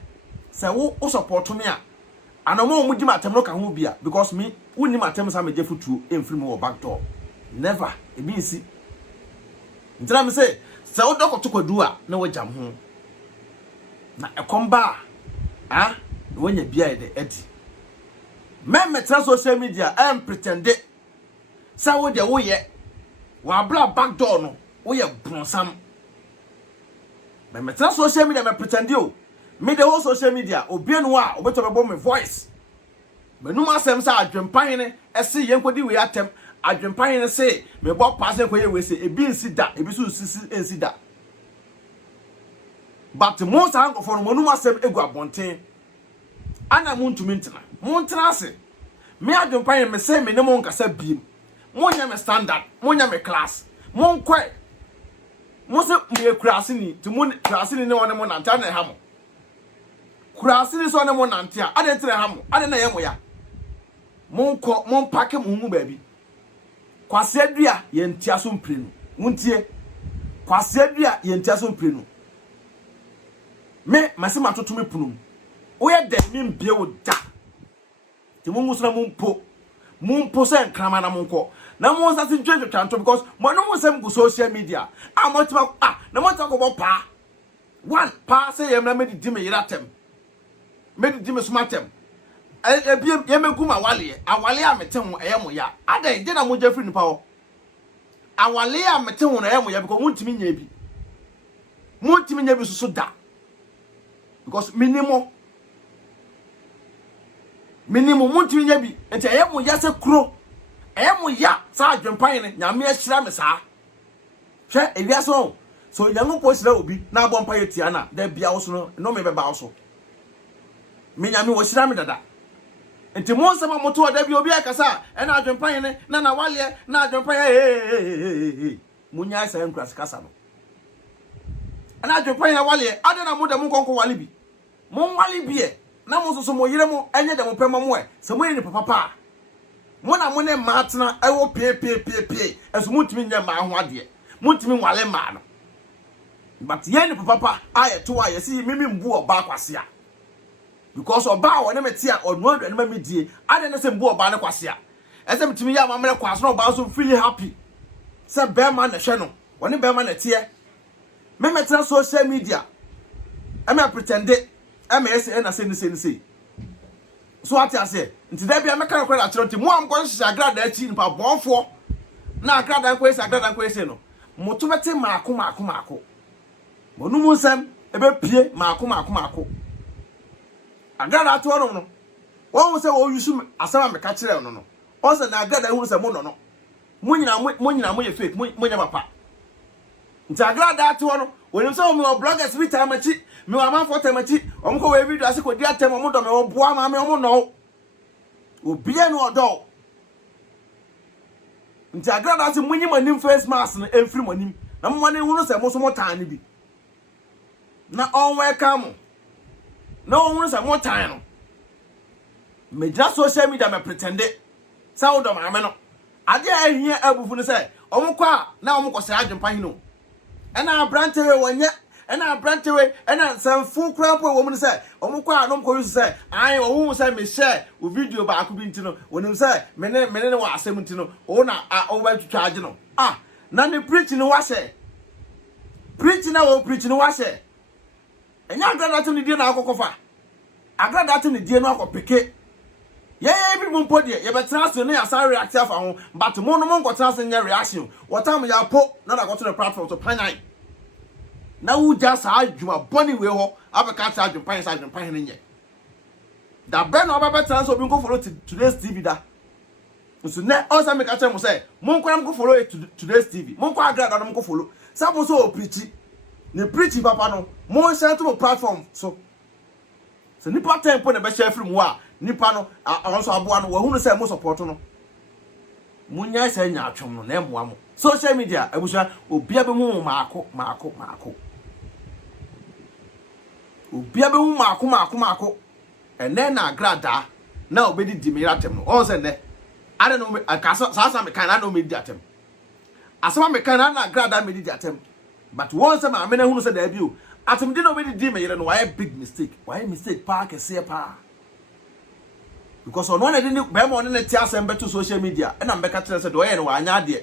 Se wo support me a. Anomo mu di matem no ka ho bia because me woni matem sa me jefutu emfiri me wo back door. Never. E bi nsi. Tina me say se wo dokoto kwadu a na wo jam ho. Na ekomba ah wonya bia e de edi. Men metra social media and pretend it. Sa wo de wo ye. Wa bla back door no. Wo ye bronsam. Men metra social media me pretend you. Me the whole social media obi enu a obeto bebo me voice. Menum asem sa Adwenepahene ese yenkodi we atem. Adwenepahene say me bo pass enkoye we say ebi nsi da, ebi so sisi ensi da. But most hang of on menum asem egu abonten. Ana muntumi ntina. Montra ase. Me Adwenepahene me say me ne mon kasa biem. Monya me standard, monya me class. Mon kwe. Mo se me kurase ni, ti mon kurase ni ne wona mo nanta na ha mo. Kurase ni so ne mo nante a, ade ntre ha mo, ade na ye mo ya. Mon ko, mon pake mo mu baabi. Kwase adua ye ntia so mprenu. Muntie. Kwase adua ye ntia so mprenu. Me mase matoto me punum. Oye de mi mbie wo da. Ti mo muso na mumpo se nkrama na monko. Na mo sa tin twetwe twanto because mo no mo sem go social media. Mo ti na mo ta ko pa. One pa say ye na me di me yiratem. Me di me sumatem. Ebiem ye megu ma wale. Awale a mete ho eye mo ya. Adan de na mo jafri nipa ho. Awale a mete ho na eye mo ya because muntimi nya bi. Muntimi nya bi so da. Because minimum muntimi nya bi. Enti eye mo ya se kuro. Eye mo ya sa Adwenepahene nyame ahira me sa. Hwe ewia so. So yango po sira obi na abompa yetia na da bia wo so no me beba wo so. Me nyame wo sira me dada. Enti mo nsema moto da bia obi akasa e na Adwenepahene na wale na Adwenepahene munya sa nkras kasa no. Na Adwenepahene wale ade na mo da mo konko wale bi. Mo wale bi e na mo so mo yire mo enye da mo pema mo e se mo ni papa. Mo na mo ne matna e wo pe eso mutimi nya ma ho ade. Mutimi wale ma no. But yen papa aye to aye see mimi mbu oba kwase a. Because oba won me tie onu adu ne ma medie ade ne se mbu oba ne kwase a. Ese mutimi ya ma mele kwase no oba so feel happy. Se be ma na hwe no woni be ma na tie. Me metra social media. I me pretend it. I me say na say. So what I say? Nti da bia me kan kwara atro nti mo am ko hye Agradaa chi nipa bonfo. Na Agradaa ko ese no. Moto bete maako. Monu musem ebe pie maako. Agradaa to no. Won se wo yusu asama me ka kire no. On se na Agradaa hu se mo no. Mo nyina mo ye fake, mo nya papa. Nti Agradaa to no. Woni se wo me bloggers bi time achi, me wa man for time achi, omko we video ase ko dia time mo do me wo boa ma me mo no. Obi enu odo. Nti Agradaa se munyi manim face mask no emfiri manim. Na mo ne hunu se mo so mo tan ne bi. Na on welcome. Na on hunu se mo tan no. Me just social media me pretend it. Sa wo do ma me no. Ade ahia abufu no se omko a na omko se Adwenepahene no. Ena abrante we wonye ena abrante we ena sanfo kura po wo mu say omo kwa anom ko use say ai wo say me share o video ba ko bi ntino wonim say me ne wa asem ntino o na o ba twage no na ne preach no wa say preach na wo preach no wa say enya Agradaa to ne die na akokofa Agradaa to ne die no akopeke yeah bi mo podie ye betra so ne asa react afa ho but mo no mo nkotena se nya reaction wotam ya po na da go to the platform to panai na wu just adwuma boni we ho abeka ta adwumpan ne nye da be na obebetra so bi nko follow today's TV da so ne also make a mo say mo nko am ko follow today's TV mo nko Agradaa no mo ko follow sabo so preach ne preach papa no mo share to platform so nipa tempo ne be share free mu a nipa no also aboa no wahunu say mo support no munya say nya atwom no na emoa mo social media abusha obia be hu maako obia be hu maako ene na Agradaa na obedi di miratem no on say ne ade no sa me kan na no me di atem asama me kan na Agradaa me di atem but once ma me na hunu say da bi o atem di no obedi di me yere no why big mistake pa kese pa because on one didn't be more than a tiasem to social media and I'm back at the way and one yard near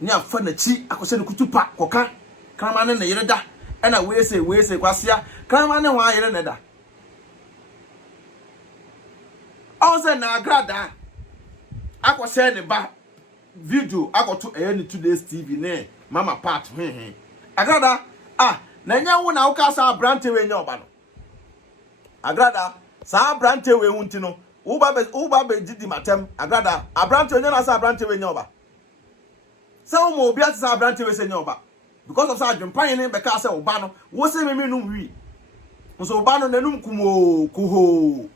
Funachi, I could send Kutupa, Coca, Kraman and the Yerda, and I will say, Quasia, Kraman and why another. Also, Agradaa, I was sending back video, I got to end today's TV name, Mama Pat, Agradaa, Nanya won our casa brante in your battle. Agradaa. Sa brante we huntino uba be didi matem Agradaa abrante onye na sa brante we nyoba sa mo obi ati sa brante we se nyoba because of sa adwempan ne be ka say oba no wo se me num wi so oba no nanum kuho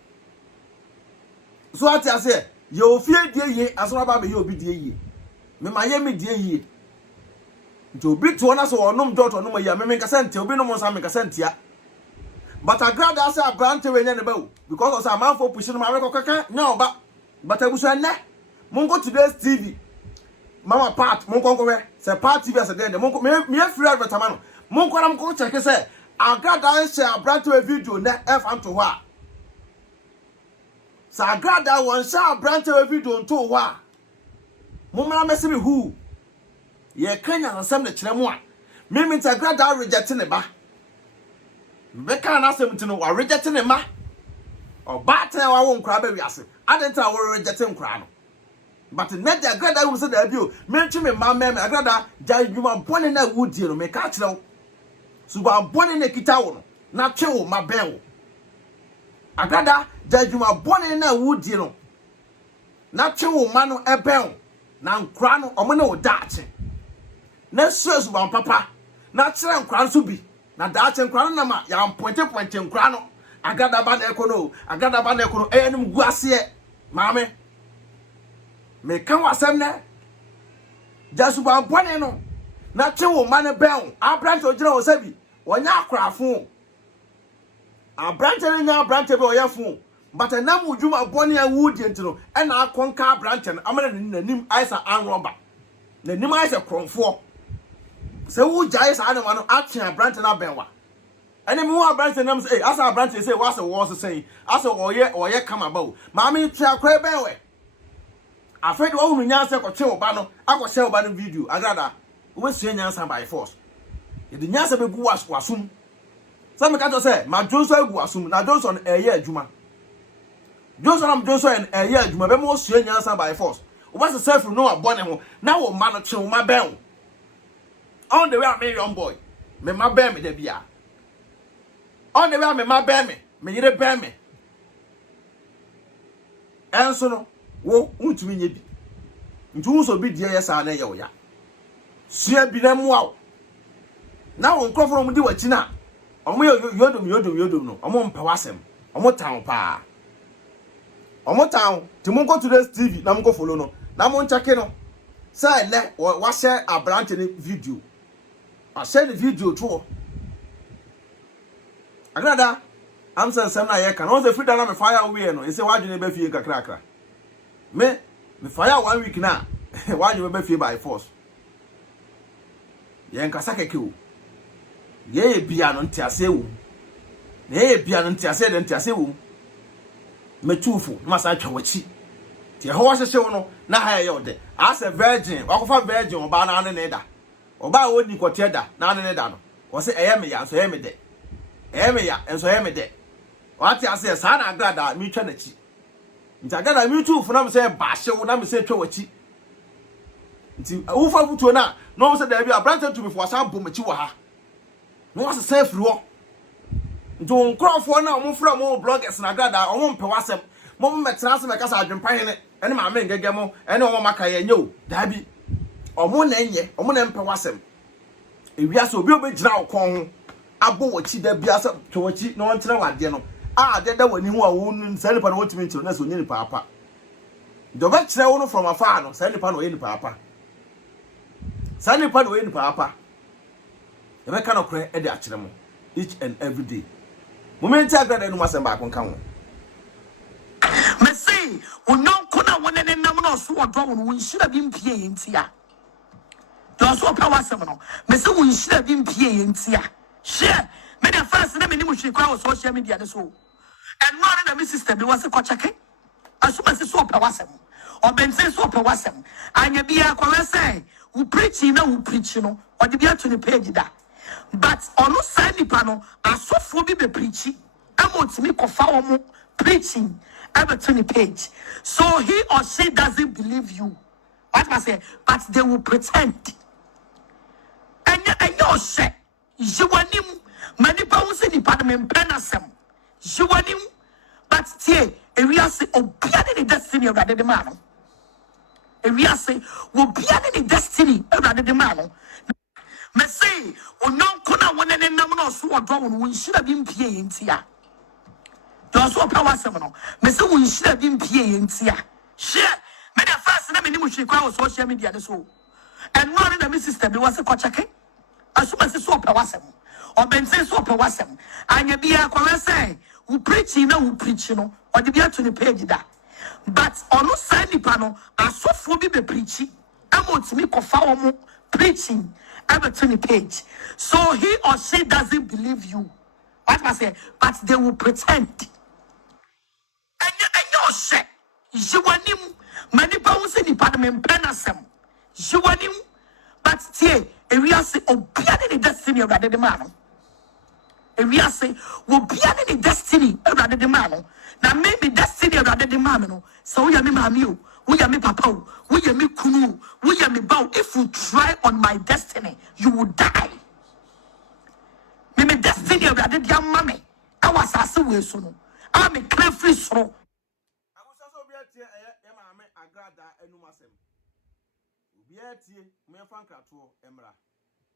so ati ase ye ofie die ye aso ba be ye obi die ye me ma ye me die ye nti obi to na so onum dot onum ya me nka sente obi no mo sa me nka sentia. But Agradaa say brante we nya ne ba because of some man for pushing my kaka nya oba but abusu na mongo today's TV Mama Pat mongo we say Pat TV as dey mongo me free advertisement mongo na mongo check say Agradaa say brante we video na F am to ho sa Agradaa won say brante we video to ho momra message who ye kanya na sam na kire mu a me Agradaa reject ne ba Beka na asem no wa reject ne ma obatan wa won kra ba wiase adenta wa reject nkra no but net Agradaa we say da bio mentwi me ma me Agradaa jadwuma bone na wudie no me ka kire wo suba bone na kita wo no na twe wo ma ben wo Agradaa jadwuma bone na wudie no na twe wo ma no eben na nkra no omo na wo daache na suba papa na kire nkra so bi na daache nkra na ma ya pointe nkra no Agradaa ba na ekono enum guase maame me kan wasem ne jasu ba bone no na chewo ma ne ben abrante ogina wo sabi wonya akrafo abrante ne nya abrante be oyafo but na mu djuma bone ya wudi entino e na akonka abrante no amana nanim aisa anroba nanim aisa kronfo se wu jai sa na no achen abrante na benwa ene mi wa abrante nam say asa abrante say was say asa oye kama bawo maami tia kra benwe afedi wo hunu nyanse ko twe oba no akose oba no video Agradaa wo sue nyansa by force e de nyansa be gu wasum some ka to say ma Johnson gu wasum na Johnson eye adwuma Johnson eye adwuma be mo sue nyansa by force wo ba se self no abone ho na wo ma no twe ma ben on the way am young boy me ma ben me da bia on the way me ma ben me yire ben me enso no wo untumi nye bi ntu so bi die yesa na ye wo ya sua bi na muaw na wo nkrofo mo di wachi na omo yodom no omo mpa wasem omo tan pa omo tan ti mo go to this TV na mo go follow no na mo nchake no say le wa share abrante ni video a share the video to Agradaa am say na ye kan o say free na me fire we no e say wadwene ba fie kakrakra me fire 1 week na why you be feel by force yen kasa keke o ye bia no ntiase wu ye bia no ntiase wu metufu masa atwa wachi ti ho hyehyɛ no na ha ye ode as a virgin wakofa virgin oba na ne da oba woni kote da na ne da no wo se eye me ya so eye me de enso eye me de wati ase sa na Agradaa mi twa na chi nti Agradaa mi tufu na me se ba hyew na me se twa wachi nti ufa butuo na no se da bi abrante to me for sa bom chi wo ha no was say free wo nti nkrofo na omfra mo bloggers na Agradaa omo mpe wasem mo metra se me kasa Adwenepahene ene ma me ngege mo ene omo maka ye nye o da bi omo na enye omo na mpe wasem ewiase obi obegyina okon ho abo wachi da bia se to wachi no ntere wade no a de da wani ho a wo nsani pa no wotimi ntiro na so nyini paapa do ba kire wo no from afar no sani pa no yeni paapa sani pa no yeni paapa e be ka no kure e de akire mo each and every day moment Agradaa no masem ba kon kan wo me say ononko na wonene nam na so odo wo nhira bi mpie yentia do so pa wasem no me say wo nhira bi mpie yentia share me the first na me ni mo hwe kwa social media de so and one na me sister be was ko cheke asuma se so pa wasem obense so pa wasem anya bia kwa say wo preaching na wo preach no odi bia to the page da but onu sai nipa no asofo bi be preachi amotimi kofa omo preaching ever to the page so he or she doesn't believe you what I say but they will pretend and you say jiwanim manipa wo se nipa de mempenasem jiwanim but tie ewiase obia de destiny Agradaa de ma no ewiase obia de destiny Agradaa de ma no me say ononko na wonene nam na so odo wo nhira bi mpie yentia do so pa wasem no me say wo nhira bi mpie yentia share me the first na me ni mo hwe kwa social media de so and one na me sister be was ko cheke asuma se so pa wasem obense so pa wasem anya bia kwa say wo preaching na wo preach no odi bia to the page da but onu sai nipa no asofo bi be preachi amotimi kofa wo mo preaching ever to the page so he or she doesn't believe you what I say but they will pretend and you say jiwanim manipa wo se nipa de mempenasem jiwanim but tie ewiase obia de destiny Agradaa de ma no ewiase obia de destiny Agradaa de ma no na maybe destiny Agradaa de ma no so we ya me mami o we ya me papa o we ya me kunu we ya me bow if you try on my destiny you will die me destiny Agradaa de amame awasase we so no am me clear free so tie e maame Agradaa enum asem obia tie me fa nkrato emra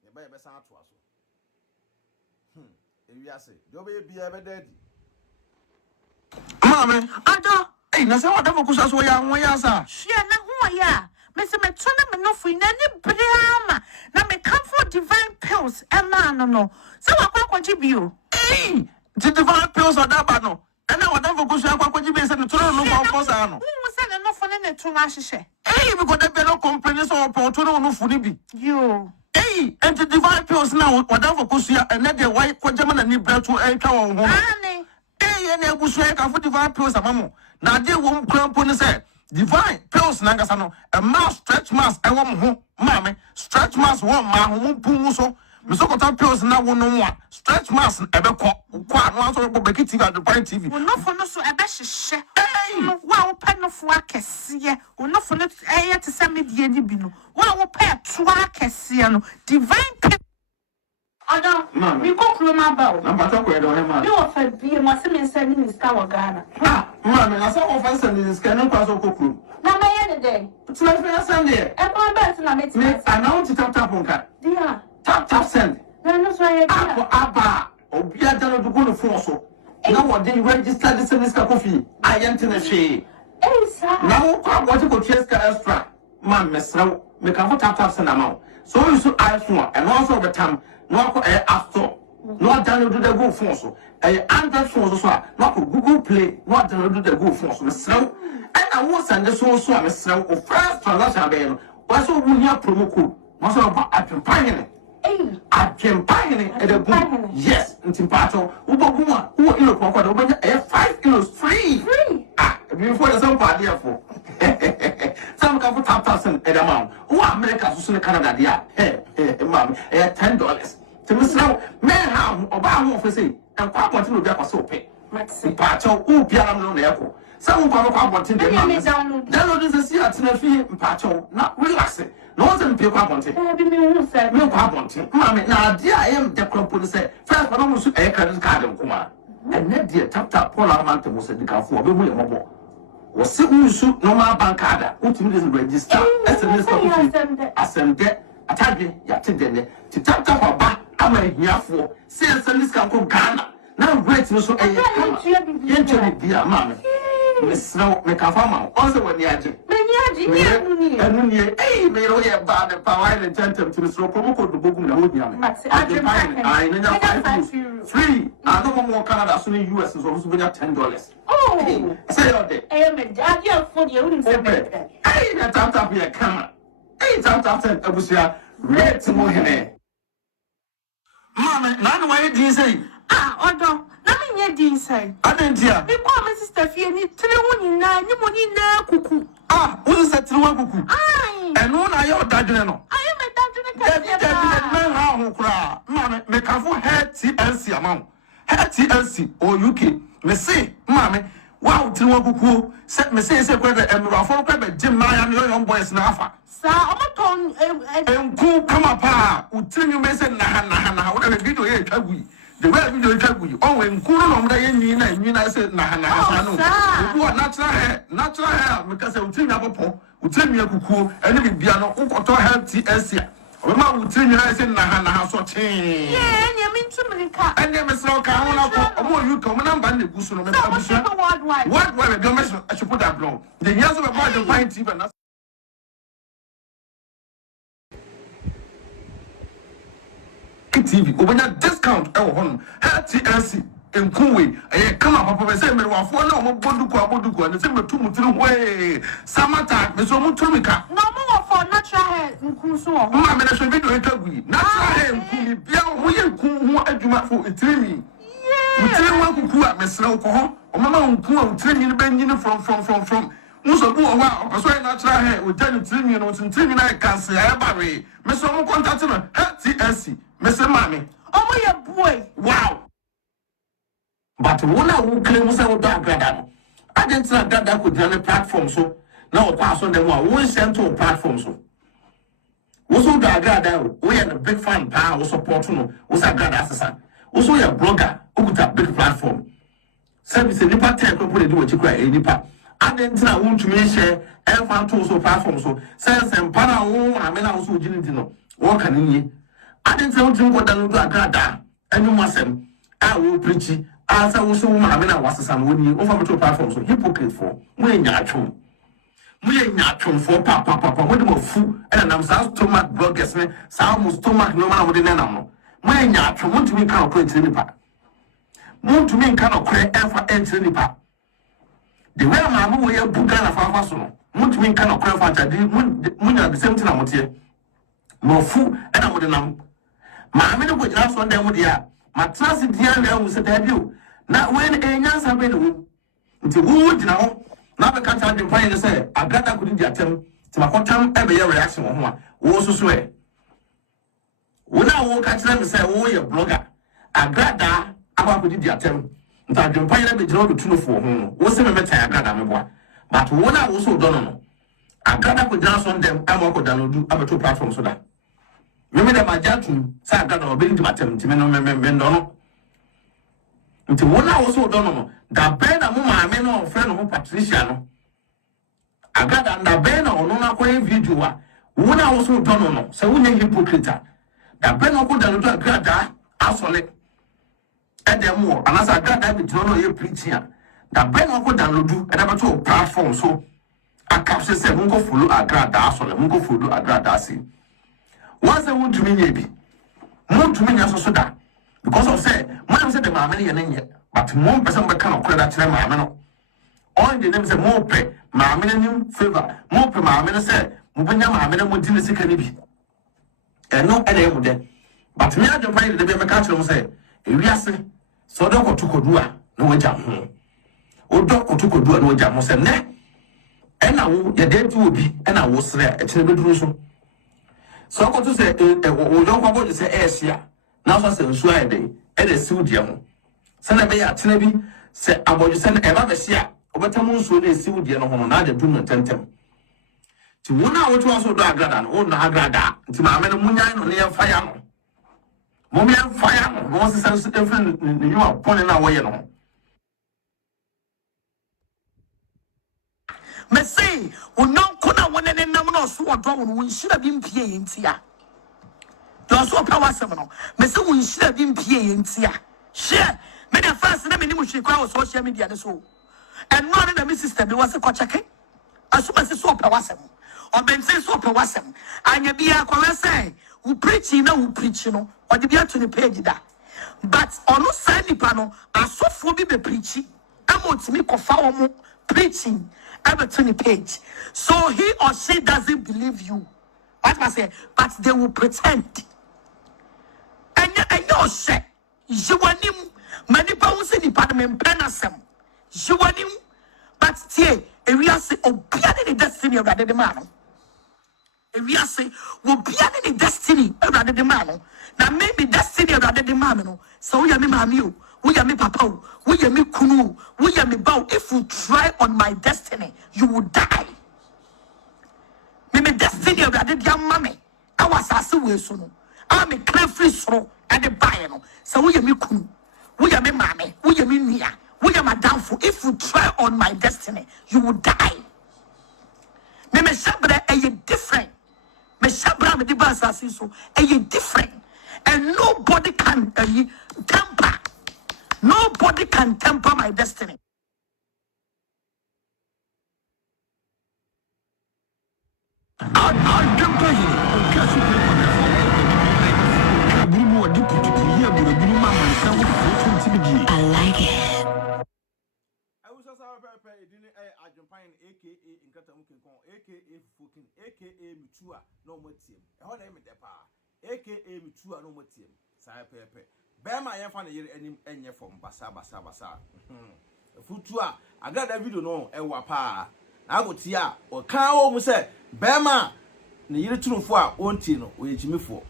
ye ba ye be san ato aso ewiase de obe bia be daddy maame ado Hey, na se wa dafo kusa so ya won ya sa. Hwe na ho ya. Me se me to na me no fu na ni brama. Na me come for divine pills e ma no. Se wa kwa kwaji bio. Hey, the divine pills are that no. And na wa dafo kusa kwa kwaji be se no toro no kwa forsa no. Who se na no fu na to na hyehyɛ. Hey, because that be no complain so on toro no fu ni bi. Yo. Hey, and the divine pills now wa dafo kusa and na de why kwajama na ni bra to e twa won ho. Ani. Hey, na ebusu e ka for divine pills amamo. Na de wo mkrampo ni say divine pills na ngasa no a mass stretch mass e wo ho maame stretch mass wo ma ho mpu so me so kota pills na wo no mo stretch mass e be ko anu so bo beki TV Adwenepahene TV Wo no fu no so e be hyehyɛ. Wa wo pa no fu akɛseɛ. Wo no fu no ɛyɛ te sɛ media ni bi no. Wa wo pa to akɛseɛ no divine pill. Ada, mi ko kroma ba o. na ba to ko e do he ma Mi wo fa bi mo se me nsa ni ska wa Ghana. ma me na so o fa send this scan kwa so kokuru Na ma ye ne dey. tuna fe send there E ba ba na me me ti. announce tap nka Dia. tap send Na no so ye dia. ako aba obia da no do go no fo so na wo dey register this service ka kofi ayente na hwe Esa. na wo kwa what go cheska extra man mesraw me ka fo tap send amount so you so iPhone and also the time no ko app store no download the go phone so Android phone so no ko Google Play no download the go phone so mesraw and I was send so mesraw o first transaction be no was so we promo code was so Adwenepahene Adwenepahene edegu. Yes, ntimpacho. Uboguma, uwo ilo kwa kwa ubanya 5 kilos free. Before the some party for. Some can put $1,000 amount. Who America so Canada dia. Hey, mom, $10. To Miss Now, man how about for say and quite want to be so pay. Pacho, who piano no echo. Some come up wanting the download this year to fee Pacho, not relaxing. No one's people want it. No want Mammy, now dear I am the crop say first but almost a credit card of Kuma. And net dear tap Paula Manta was at the car for a mobile. Was sitting suit normal bank card, which is register SMS ascend debt, attack you, yatin, to tap a back. I'm a year for sales and this can go Ghana. Now, great no so a dear mammy. Miss Snow, make a farmer, also when the agent. And hey, may we have bad the power and gentle to the slow promo code the book in the wood. I know 3. I don't more Canada, soon US is also $10. Oh, say all day. I am a dad for you. Hey, that's after be a camera. Hey, that's after a bushia. Red to Mohene. Mamma, none why do you say? Odo, nothing yet, do you say? I didn't hear. You call Mrs. Steffi and you tell you money cuckoo. What is that to one cuckoo? And one I your dad. I am a dad. Mamma, make a full head TLC amount. Head TLC or UK. Me say, Mamma, wow, to one cuckoo. Set me say, and Raffle Pepper, Jim Maya, and your young boys Nafa. Sir, I'm and cool come up, who tell you, Mason, Nahana, whatever video here, the way video you. Oh, and cool on the Indian, and you said, Nahana, you are natural hair, because I will tell you about who tell me a cuckoo, and if you are not to help TSC. Remember, who tell you, I said, Nahana, so change. Yeah, and you mean too many cars. And there is no car, or you come and band the goose on the what? Well, don't mention, I should put that blow. The years of a boy, the fine even. TV, open a discount our home. TLC in Kuwait. I come up with a same one for no more Boduko and the same 2 months away. Summertime, Miss Omutumika. No more for natural hair in Kuso. Mamma, I should be doing it. Natural hair, we are cool, what do you want for it? Tell me. We tell one who cool at Miss Loco, or Mamma who tell me the bending from. Muso go wow, I swear natural hair with 10 million and 3 minutes can say I bury. Miss Omo contacting her, TLC. Mr. Mammy, oh my boy, wow. But one who claims I would Agradaa. I didn't say that could run a platform so now pass on them one we sent to a platform so. Also Agradaa, we are a big fan power supporting was Agradaa. Also a blogger who got a big platform. Service in the part put do what you cry any part. I didn't say I want to me share and fan to platform so sense and para I mean also didn't know what can you. I didn't say what you got to Agradaa, and you must say, I will preach it. As I was so Mamma was a son when you over to platform, so hypocrite for we not true. We ain't not true for papa, what do you fool? And I'm South Stomach bloggers, South Stomach, no man with an animal. We ain't not true, want to me cannot create any part. Want to me cannot create ever enter any part. The way Mamma will book a fason, want to me cannot create the same thing I'm here. No fool, and I would know. Mamma would last one day with the my transit dear was a debut. Not when a young have been into wood now. Now the country had been playing to say, Agradaa couldn't get them to my content every reaction on one. Also swear. When I walk at them and say, oh, you're a blogger. Agradaa, I could get them. I've been playing every job to 2 for whom was a better Agradaa. But when I also don't Agradaa could dance on them, I'm going to do other 2 platforms so that. Remember my judgment, say I got no ability to attend to me. Until one also don't know that Ben and Mama, men or friend of Patricia. I got under Ben or no video. One also don't know, so we need hypocrite. That Ben or could Agradaa, isolate. And then more, and as I got that with no preaching. That Ben or could download and have a platform so I capture say, Mungo follow Agradaa, so Mungo follow Agradaa. Once I want to mean maybe, want to mean as a because of say, Mom said the mamma and but 1% kind of credit to them, mamma. All the names are more pay, mamma and favor, more pay, mamma said, Mubina mamma and Montina Sikanibi. And no, and but me Adwenepahene de be me catch them say ewiase so do kotokodu a na wagya ho o do kotokodu a na wagya ho say ne ena wo ye de tu obi ena wo sere e kire beduru so koto say o don kwabo say ehia na so say nsu aye de e de siw die ho se na be ya tena bi se aboju se na e ba be hia obetamu nsu na siw die no ho na de dum no tentem ti wona wo to aso do Agradaa no na Agradaa nti ma me no munyan no ne yemfa ya no mo me yemfa ya no wo se sense different ni you are pony na wo ye no me say unon kuna wona ne nam no so odo wo nhira bi mpie yentia do so pa wasem no me say wo nhira bi mpie yentia share me the first na me ni mo hwe kwa wo social media ne so and no na me sister be was ko cheke asuma se so pa wasem o ben say so pa wasem anya bia ko we say wo preaching na wo preach no o de bia to the page da but onu say nipa no asofo bi be preachi amotimi ko fa wo mo preaching ever to the page. So he or she doesn't believe you. What I say? But they will pretend. And you say, you want him, many pounds in the department, penasem. You want him, but say, a real say, oh, be the destiny of the man. A real say, will be the destiny of the man. Now, maybe destiny of the man. So, we are me, mammy. We are me papa, we are me kunu, we are me bow. If you try on my destiny, you will die. Me destiny of that young mommy. I was asking so. I'm a clear free so at the bio. So we are me kunu, we are me mammy, we are me nia, we are my downfall. If you try on my destiny, you will die. Me shabra a different. Me shabra me the bass so a different, and nobody can tamper. Nobody can temper my destiny. I like it. I was also Adwenepahene, aka Nkatamukinkon, aka Fukin, aka Mitua, no more team. How name it, aka Mitua, no more team. Saya pepe. Bema yemfa na yere anim enye from basa. Futua Agradaa video no ewa pa. Na agotia o kan wo mu se bema na yere tunufo a onti no o yechimifo.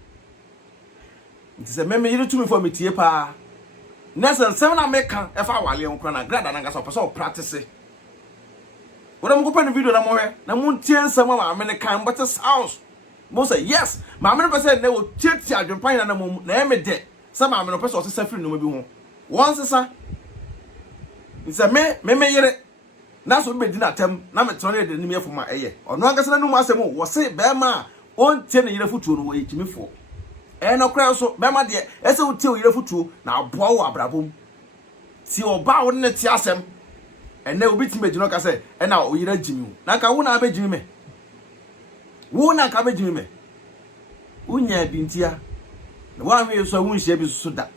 Nti se meme yere tunufo metie pa. Nessa nsem na meka efa wale onkra na Agradaa na ngasa opese o practice. Wona mko pa no video na mo hwe na mo ntie nsem ma me ne kan but sounds. Mo say yes, ma me no pese na wo tie Adwenepahene na mo na eme de. Some am no person say free no bi ho won sesa nse me yere na so be di na tem na me tone de nim yefoma eye ono agasa na num asem wo se be ma on tie ne yere futuo no wo yekimifo no kra so be ma de ese wo tie wo yere futuo na aboa wo abrabom ti oba wo ne tie asem ene obi ti megino ka se na o yere jimi na ka wo na be jimi me wo na ka be jimi me unya bintia na wa me so won hia bi so da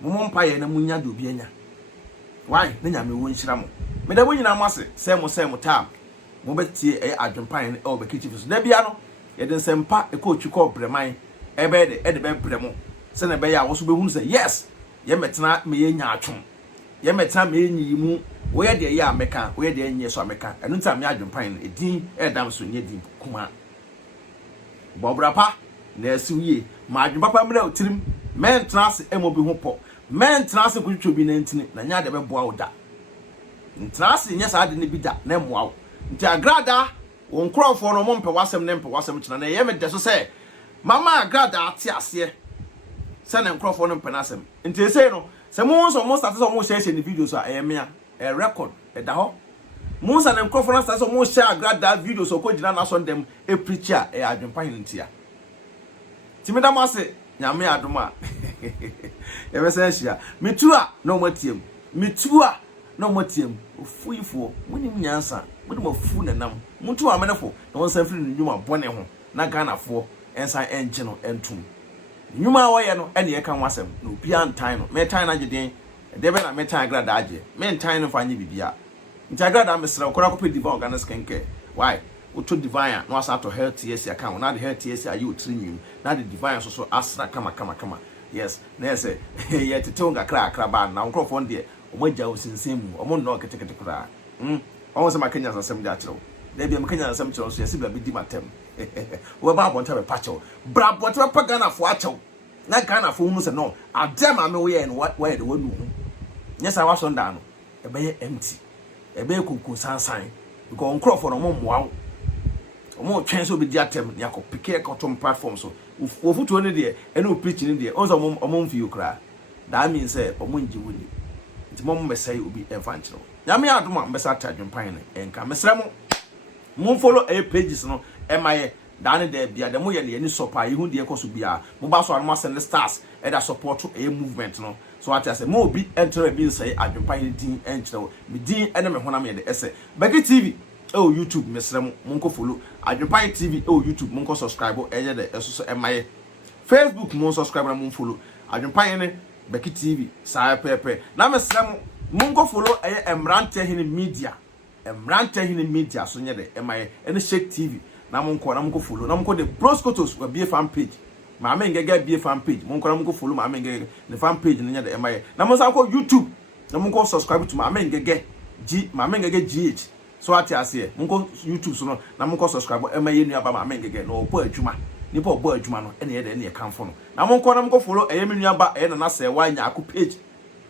mo mpaye na munya do bi anya why na nya me won hira mo me da wonyina mo ase se mo ta mo betie Adwenepahene e obeki chief so da bia no ye de sempa e ko twiko breman e be de be bremo se na be ya wo so be hunu se yes ye metena me ye nya atwom ye metena me enyi mu wo ye de ye ameka wo ye de enye so ameka enu nta me Adwenepahene edin e dam so nye din kuma bobrapa na asiwie ma Adwenepapa mra otirim men trans emobi ho po men trans kutwo bi na ntini na nya de be boa oda trans nya sa de ne bi da na moa wo nti Agradaa won krofo no mo mpe wasem ne mpe wasem kina na ye me de so se mama Agradaa ate ase se ne krofo no mpe na asem nti ese no se mo so mo start so mo share ni videos a emia e record e da ho mo sa ne krofo no start so mo share Agradaa videos ko gina na so dem e preacher e Adwenepahene ntia timida mase nyame adoma e be se hia mitua no matiem mitua no matiem ofuifo munim nyansa mudim afu nanam mutu amenefo na won san firi nyuma bone ho na ganafo ensan enje no entum nyuma wo ye no ene ye kan wasem no bia ntan no metan na geden de be na metan Agradaa age mentan no fa nye bibia nti Agradaa mesra okora ko pedi ba organize kenke why Uto divine no asa to health yes account na the health yes are you training na the divine so asra kama yes na say ye tete unga kra ba na nkrofo de omagya osinsen mu omo no ketekete kra omo se makanya asem de akyerɛw da bia makanya asem kyerɛw so yesi bla bi di matem we ba bonta be pacho bra bonta pa Ghana fo akyɛw na Ghana fo hu se no adem ame wo ye no why the wonu hu nyesa wa so nda no ebe ye empty ebe kuku sansan because nkrofo no mo moa omo twen so be di atem ne akopike ekotom platform so wo futu ne de ene o preach ne de onzo omo mfi okra that means say omo nji woni nti mo mesai obi enfanchiro nyame adoma mbesa Adwenepahene enka mesremo mo follow a pages no emaye dane de bia de mo ye ne ni sopa ye hu de ekoso bia mo ba so anoma send stars e da support a movement no so what I say mo obi enter bi say Adwenepahene din enchiro me din ene me honam ye de ese Beki TV oh YouTube mesrem monko follow Adwenepahene TV oh YouTube monko subscribe eye de eso emaye Facebook mon subscribe na mon follow Adwenepahene Beki TV sa pepe na mesrem monko follow eye Adwenepahene media so nye de emaye ene Shake TV na monko follow na monko de Proscotos we be fan page ma mengege be fan page monko follow ma mengege the fan page nye de emaye na monsa ko YouTube na monko subscribe to ma mengege GH so ati ase monko YouTube so no na monko subscribe emaye nuaba ma mengege no opo adwuma nipa obo adwuma no ene ye de ne kanfo no na monko follow eye menuaba eye na se wanya akọ page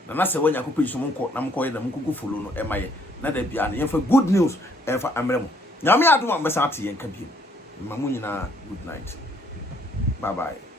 na se wanya akọ page so monko na monko ye na monko follow no emaye na da bia na ye fa good news e fa amremo nyame adoma mbesa ati ye nka bi mamu nyina good night bye bye.